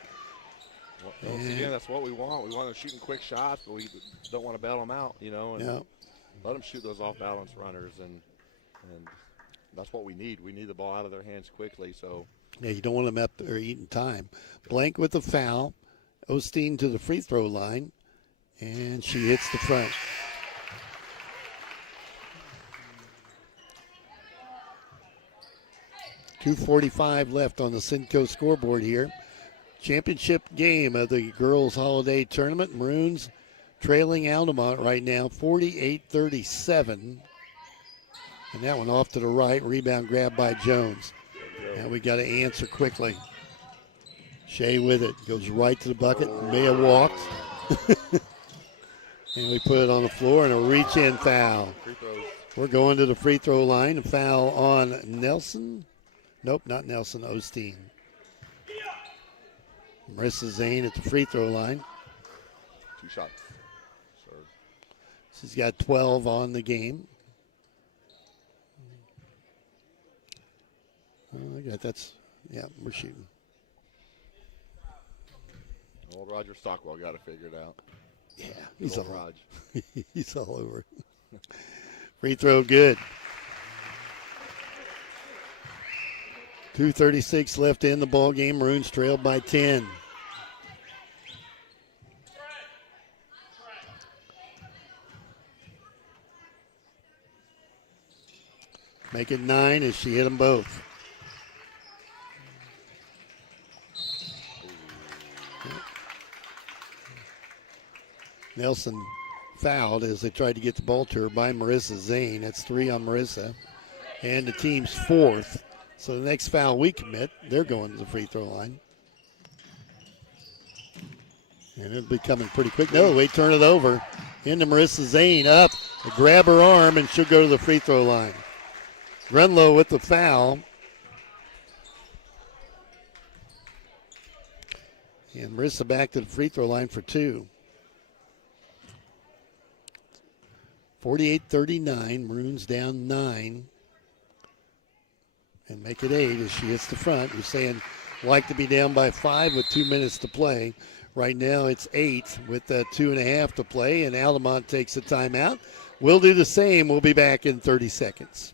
Well, again, that's what we want. We want them shooting quick shots, but we don't want to bail them out, and let them shoot those off-balance runners, and that's what we need. We need the ball out of their hands quickly, so Yeah, you don't want them up there eating time. Blank with the foul. Osteen to the free throw line, and she hits the front. .245 left on the Cinco scoreboard here. Championship game of the girls' holiday tournament. Maroons trailing Altamont right now, 48-37. And that one off to the right. Rebound grab by Jones. Now we got to answer quickly. Shea with it. Goes right to the bucket. May have walked. And we put it on the floor and a reach-in foul. We're going to the free throw line. A foul on Nelson. Nope, not Nelson. Osteen. Marissa Zane at the free throw line. 2 shots. Serve. She's got 12 on the game. We're shooting. Old Roger Stockwell got it figured out. Yeah, he's all Raj. He's all over. Free throw good. 2:36 left in the ball game. Maroons trailed by 10. Make it 9 as she hit them both. Nelson fouled as they tried to get the ball to her by Marissa Zane. That's 3 on Marissa. And the team's 4th. So the next foul we commit, they're going to the free throw line. And it'll be coming pretty quick. No, they turn it over. Into Marissa Zane. Up. They grab her arm, and she'll go to the free throw line. Grunlow with the foul. And Marissa back to the free throw line for 2. 48-39. Maroons down 9. And make it 8 as she hits the front. We're saying like to be down by 5 with 2 minutes to play. Right now it's 8 with 2.5 to play, and Altamont takes a timeout. We'll do the same. We'll be back in 30 seconds.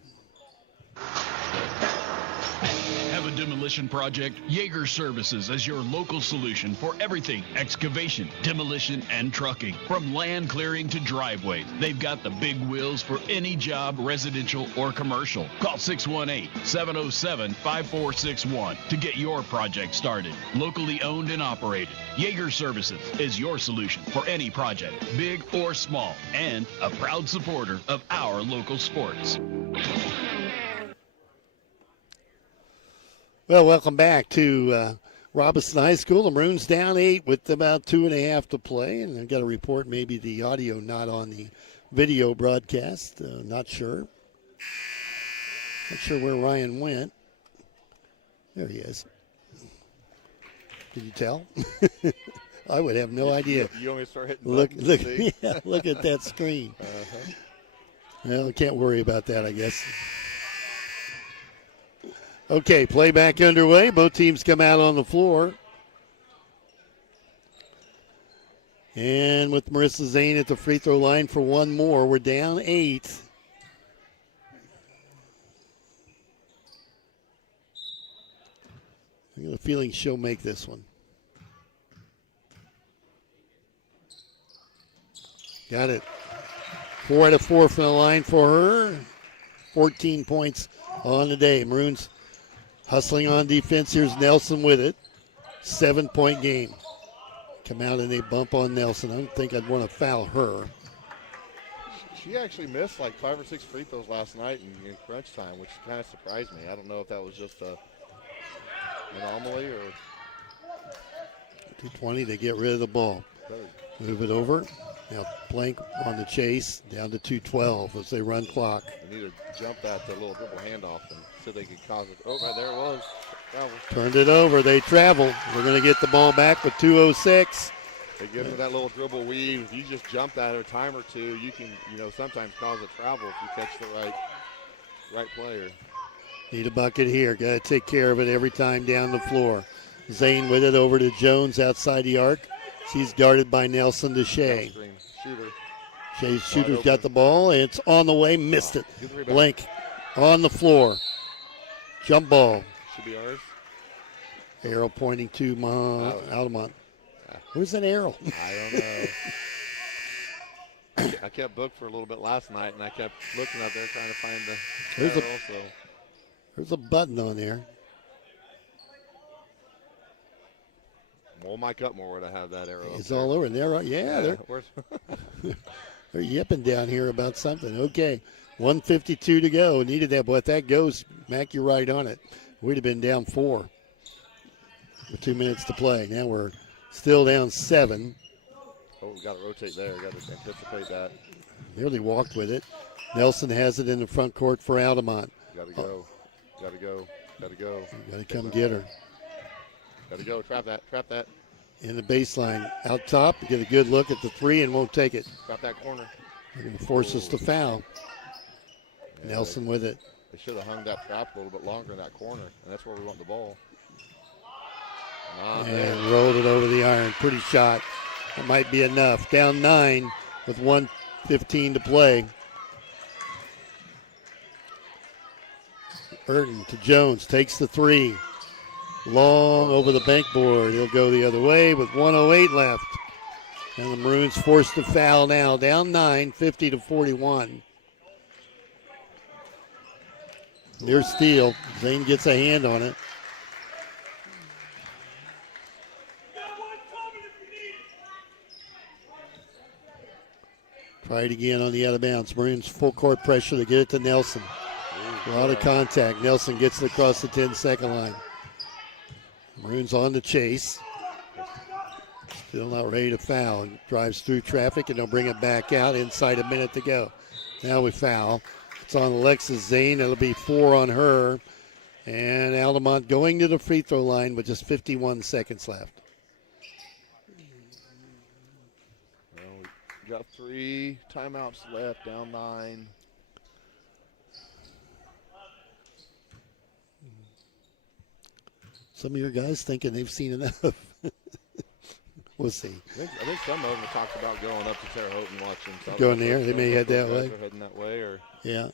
Have a demolition project? Yeager Services is your local solution for everything excavation, demolition, and trucking. From land clearing to driveways, they've got the big wheels for any job, residential or commercial. Call 618-707-5461 to get your project started. Locally owned and operated, Yeager Services is your solution for any project, big or small, and a proud supporter of our local sports. Well, welcome back to Robinson High School. The Maroons down 8 with about 2.5 to play. And I've got to report maybe the audio not on the video broadcast. Not sure. Not sure where Ryan went. There he is. Did you tell? I would have no idea. You want me to start hitting look buttons, at that screen. Well, can't worry about that, I guess. Okay, play back underway. Both teams come out on the floor. And with Marissa Zane at the free throw line for one more, we're down 8. I got a feeling she'll make this one. Got it. 4 out of 4 from the line for her. 14 points on the day. Maroons hustling on defense. Here's Nelson with it. 7-point game. Come out and they bump on Nelson. I don't think I'd want to foul her. She actually missed like 5 or 6 free throws last night in crunch time, which kind of surprised me. I don't know if that was just an anomaly or. 2:20, they get rid of the ball. Move it over. Now Blank on the chase, down to 2:12 as they run clock. They need to jump that little dribble handoff and so they could cause it. Oh, right there it was. Travel. Turned it over. They travel. We're going to get the ball back with 2:06. They get into that little dribble weave. If you just jump that a time or two, you can, sometimes cause a travel if you catch the right player. Need a bucket here. Got to take care of it every time down the floor. Zane with it over to Jones outside the arc. She's guarded by Nelson to Shea. Shooter's got the ball. It's on the way. Missed it. Blank on the floor. Jump ball. Should be ours. Arrow pointing to Altamont. Where's that arrow? I don't know. I kept booked for a little bit last night, and I kept looking up there trying to find the arrow. There's a button on there. Well, Mike Upmore would have had that arrow. It's all over. There, they're yipping down here about something. Okay, 1:52 to go. Needed that, but that goes. Mac, you're right on it. We'd have been down 4 with 2 minutes to play. Now we're still down 7. Oh, we got to rotate there. Got to anticipate that. Nearly walked with it. Nelson has it in the front court for Altamont. Got to go. Got to go. Got to go. Got to come get her. Got to go. Trap that. Trap that. In the baseline. Out top. Get a good look at the 3 and won't take it. Trap that corner. They're going to force us to foul. Yeah, Nelson with it. They should have hung that trap a little bit longer in that corner, and that's where we want the ball. And rolled it over the iron. Pretty shot. That might be enough. Down 9 with 1:15 to play. Burton to Jones. Takes the 3. Long over the bank board. He'll go the other way with 1:08 left. And the Maroons forced to foul now. Down 9, 50-41. Near steal. Zane gets a hand on it. Try it again on the out of bounds. Maroons full court pressure to get it to Nelson. A lot of contact. Nelson gets it across the 10-second line. Maroons on the chase. Still not ready to foul. And drives through traffic, and they'll bring it back out inside a minute to go. Now we foul. It's on Alexis Zane. It'll be 4 on her. And Altamont going to the free throw line with just 51 seconds left. We got 3 timeouts left, down 9. Some of your guys thinking they've seen enough. We'll see. I think some of them have talked about going up to Terre Haute and watching. Going there? They may head that way. Heading that way, or yeah.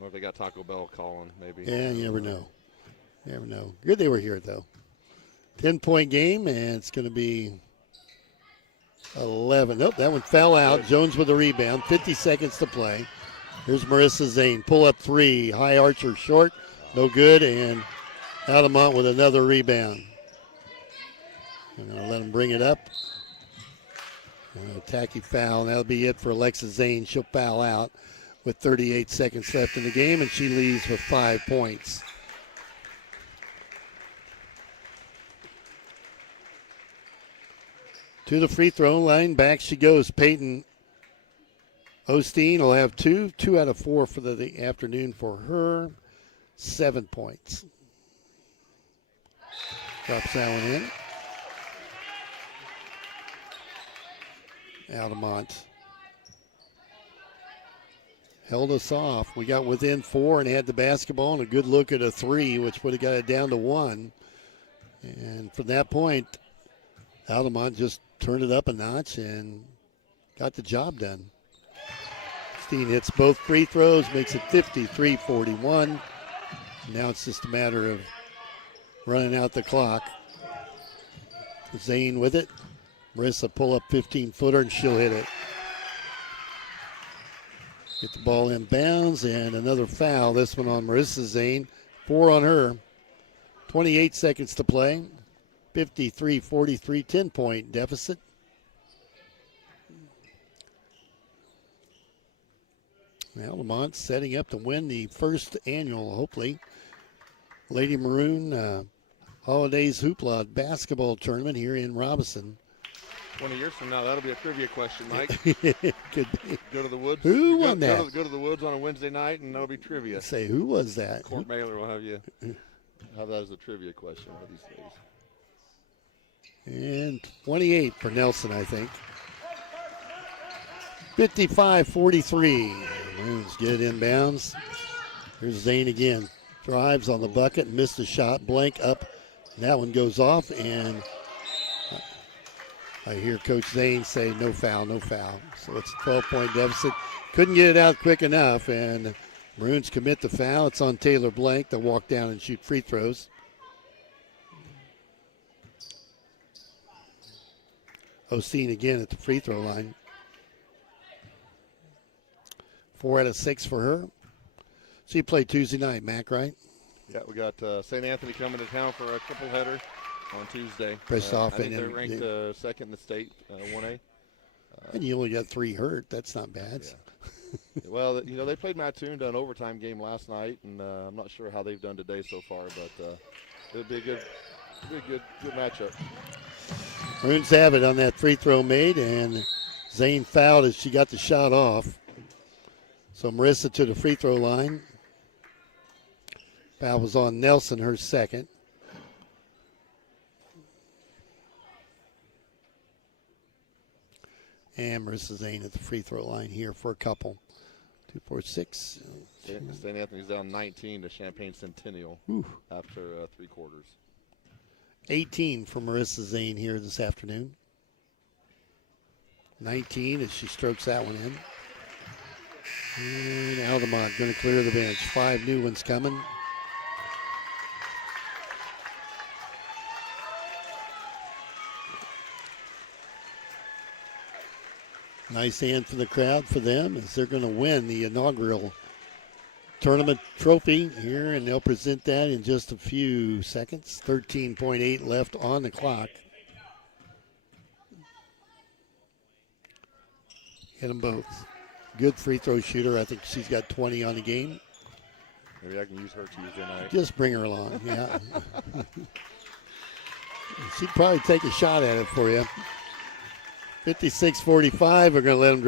Or if they got Taco Bell calling, maybe. Yeah, you never know. You never know. Good they were here, though. 10-point game, and it's going to be 11. Nope, that one fell out. Good. Jones with a rebound. 50 seconds to play. Here's Marissa Zane. Pull up 3. High archer short. No good, and Altamont with another rebound. I'm going to let him bring it up. A tacky foul, and that'll be it for Alexis Zane. She'll foul out with 38 seconds left in the game, and she leaves with 5 points. To the free throw line, back she goes. Peyton Osteen will have 2 out of 4 for the afternoon for her. 7 points. Drops that one in. Altamont held us off. We got within 4 and had the basketball and a good look at a 3, which would have got it down to 1. And from that point, Altamont just turned it up a notch and got the job done. Steen hits both free throws, makes it 53-41. Now it's just a matter of running out the clock. Zane with it. Marissa pull up 15-footer and she'll hit it. Get the ball in bounds and another foul. This one on Marissa Zane. 4 on her. 28 seconds to play. 53-43, 10-point deficit. Altamont setting up to win the first annual, hopefully, Lady Maroon Holidays Hoopla basketball tournament here in Robinson. 20 years from now, that'll be a trivia question, Mike. Could be. Go to the woods. Who won that? Go to the woods on a Wednesday night, and that'll be trivia. Say, who was that? Court Mailer will have you have that as a trivia question one of these days. And 28 for Nelson, I think. 55-43. Maroons get it inbounds. Here's Zane again. Drives on the bucket, missed a shot. Blank up. That one goes off, and I hear Coach Zane say no foul, no foul. So it's a 12-point deficit. Couldn't get it out quick enough, and Maroons commit the foul. It's on Taylor Blank. They'll walk down and shoot free throws. Osteen again at the free throw line. 4 out of 6 for her. She played Tuesday night, Mac, right? Yeah, we got St. Anthony coming to town for a triple header on Tuesday. Pressed off I think in they're ranked second in the state, 1A. And you only got 3 hurt. That's not bad. Yeah. Well, they played Mattoon, done an overtime game last night, and I'm not sure how they've done today so far, but it'll be a good matchup. Maroons have it on that free throw made, and Zane fouled as she got the shot off. So Marissa to the free throw line. Foul was on Nelson, her second. And Marissa Zane at the free throw line here for a couple. 2, 4, 6. St. Anthony's down 19 to Champaign Centennial after 3 quarters. 18 for Marissa Zane here this afternoon. 19 as she strokes that one in. And Altamont going to clear the bench. 5 new ones coming. Nice hand for the crowd for them as they're going to win the inaugural tournament trophy here, and they'll present that in just a few seconds. 13.8 left on the clock. Hit them both. Good free throw shooter. I think she's got 20 on the game. Maybe I can use her Tuesday night. Just bring her along, yeah. She'd probably take a shot at it for you. 56-45. We're going to let them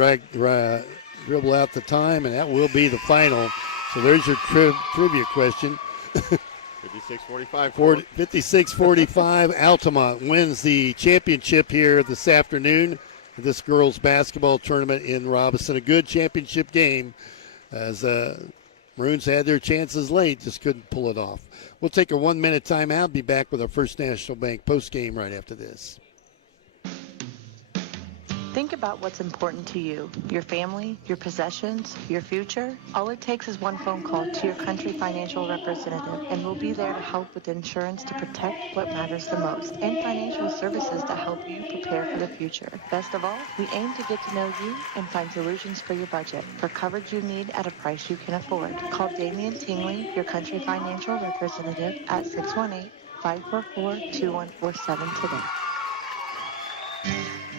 dribble out the time, and that will be the final. So there's your trivia question. 56-45. 56-45. Altamont wins the championship here this afternoon. This girls basketball tournament in Robinson. A good championship game as Maroons had their chances late, just couldn't pull it off. We'll take a 1-minute timeout. Be back with our First National Bank post game right after this. Think about what's important to you, your family, your possessions, your future. All it takes is one phone call to your country financial representative, and we'll be there to help with insurance to protect what matters the most and financial services to help you prepare for the future. Best of all, we aim to get to know you and find solutions for your budget for coverage you need at a price you can afford. Call Damian Tingley, your country financial representative, at 618-544-2147 today.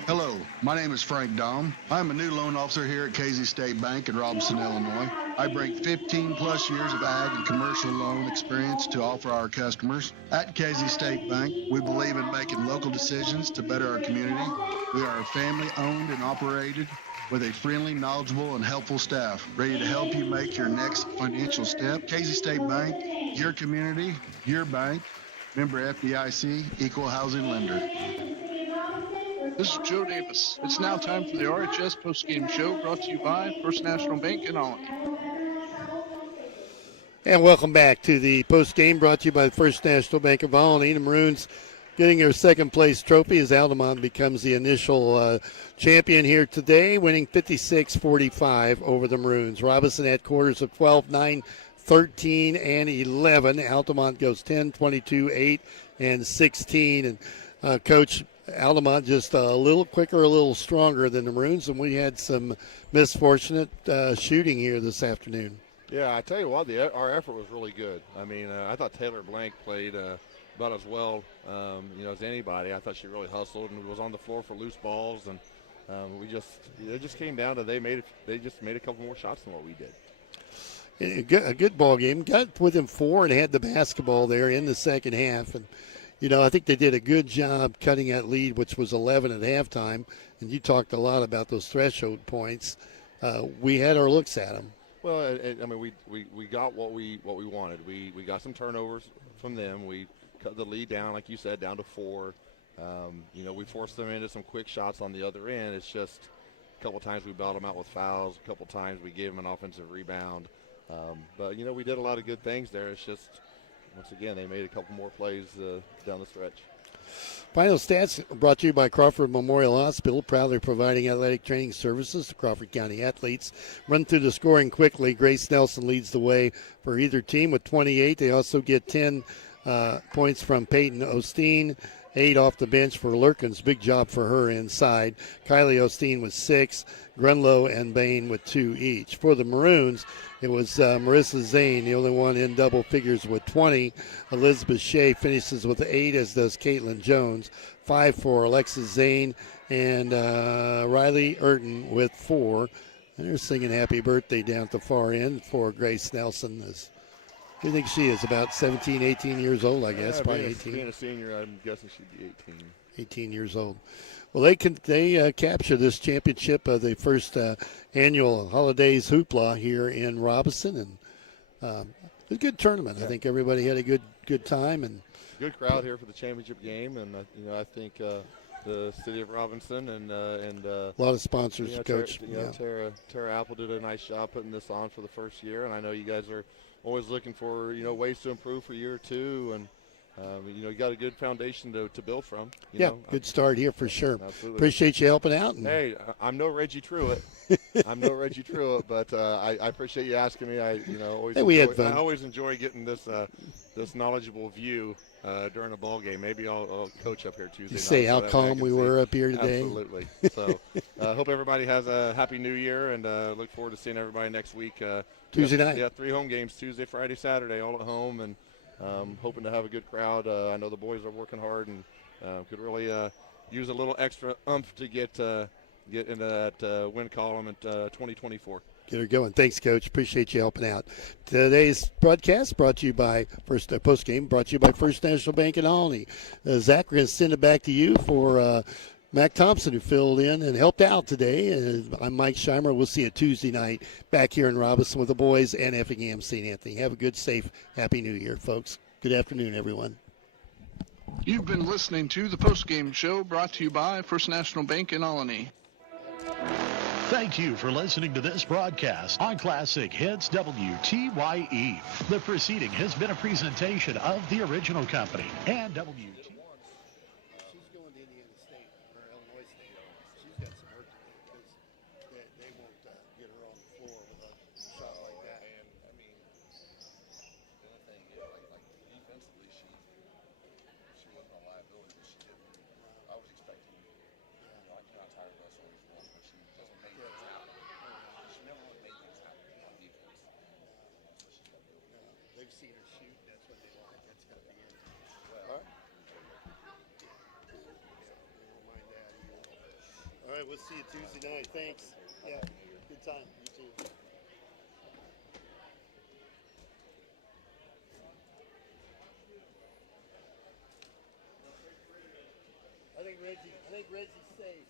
Hello, my name is Frank Dahm. I'm a new loan officer here at Casey State Bank in Robinson, Illinois. I bring 15 plus years of ag and commercial loan experience to offer our customers. At Casey State Bank, we believe in making local decisions to better our community. We are family owned and operated with a friendly, knowledgeable, and helpful staff ready to help you make your next financial step. Casey State Bank, your community, your bank. Member FDIC, equal housing lender. This is Joe Davis. It's now time for the RHS postgame show brought to you by First National Bank in Allen. And welcome back to the postgame brought to you by the First National Bank of Allen. The Maroons getting their second place trophy as Altamont becomes the initial champion here today, winning 56-45 over the Maroons. Robinson at quarters of 12, 9, 13, and 11. Altamont goes 10, 22, 8, and 16. And Coach, Altamont just a little quicker, a little stronger than the Maroons, and we had some misfortunate shooting here this afternoon. Yeah, I tell you what, our effort was really good. I mean, I thought Taylor Blank played about as well, as anybody. I thought she really hustled and was on the floor for loose balls, and it just came down to they just made a couple more shots than what we did. A good ball game. Got within 4 and had the basketball there in the second half, and I think they did a good job cutting that lead, which was 11 at halftime. And you talked a lot about those threshold points. We had our looks at them. Well, I mean, we got what we wanted. We got some turnovers from them. We cut the lead down, like you said, down to 4. We forced them into some quick shots on the other end. It's just a couple times we bailed them out with fouls. A couple times we gave them an offensive rebound. But we did a lot of good things there. It's just, once again, they made a couple more plays down the stretch. Final stats brought to you by Crawford Memorial Hospital, proudly providing athletic training services to Crawford County athletes. Run through the scoring quickly. Grace Nelson leads the way for either team with 28. They also get 10 points from Peyton Osteen, 8 off the bench for Lurkins. Big job for her inside. Kylie Osteen with 6. Grunlow and Bain with 2 each. For the Maroons, it was Marissa Zane, the only one in double figures with 20. Elizabeth Shea finishes with 8, as does Caitlin Jones. 5 for Alexis Zane and Riley Urton with 4. And they're singing happy birthday down at the far end for Grace Nelson. Who do you think she is? About 17, 18 years old, I guess. Probably 18. Being a senior, I'm guessing she'd be 18. 18 years old. Well, they capture this championship of the first annual Holidays Hoopla here in Robinson, and it was a good tournament. Yeah. I think everybody had a good time, and good crowd here for the championship game. And I think the city of Robinson and a lot of sponsors, Coach. Tara Apple did a nice job putting this on for the first year, and I know you guys are always looking for ways to improve for year 2, and you got a good foundation to build from. Good start here for sure. Absolutely. Appreciate you helping out. Hey, I'm no Reggie Truitt. But I appreciate you asking me. I always enjoy getting this knowledgeable view during a ball game. Maybe I'll coach up here Tuesday. You say how calm we were up here today. Absolutely. So hope everybody has a happy New Year, and look forward to seeing everybody next week. Tuesday night. Yeah, 3 home games: Tuesday, Friday, Saturday, all at home, and hoping to have a good crowd. I know the boys are working hard and could really use a little extra oomph to get into that win column in 2024. Get her going. Thanks, Coach. Appreciate you helping out. Today's broadcast brought to you by post game brought to you by First National Bank in Albany. Zach, we're going to send it back to you for Mac Thompson, who filled in and helped out today. I'm Mike Scheimer. We'll see you Tuesday night back here in Robinson with the boys and Effingham St. Anthony. Have a good, safe, happy New Year, folks. Good afternoon, everyone. You've been listening to the postgame show brought to you by First National Bank in Albany. Thank you for listening to this broadcast on Classic Hits WTYE. The proceeding has been a presentation of the original company and WTYE. She's going to Indiana State or Illinois State. She's got some work to do because they won't get her on the floor with a shot like that. And I mean, the only thing, like defensively, she wasn't a liability, but she didn't. I was expecting, I cannot tire of us always wrong, but she doesn't make things happen. She never really made things happen on defense. So she's got to do it. They've seen her shoot. That's what they like. That's got to be it. Well, All right, we'll see you Tuesday night. Thanks. Yeah, good time. You too. I think Reggie's safe.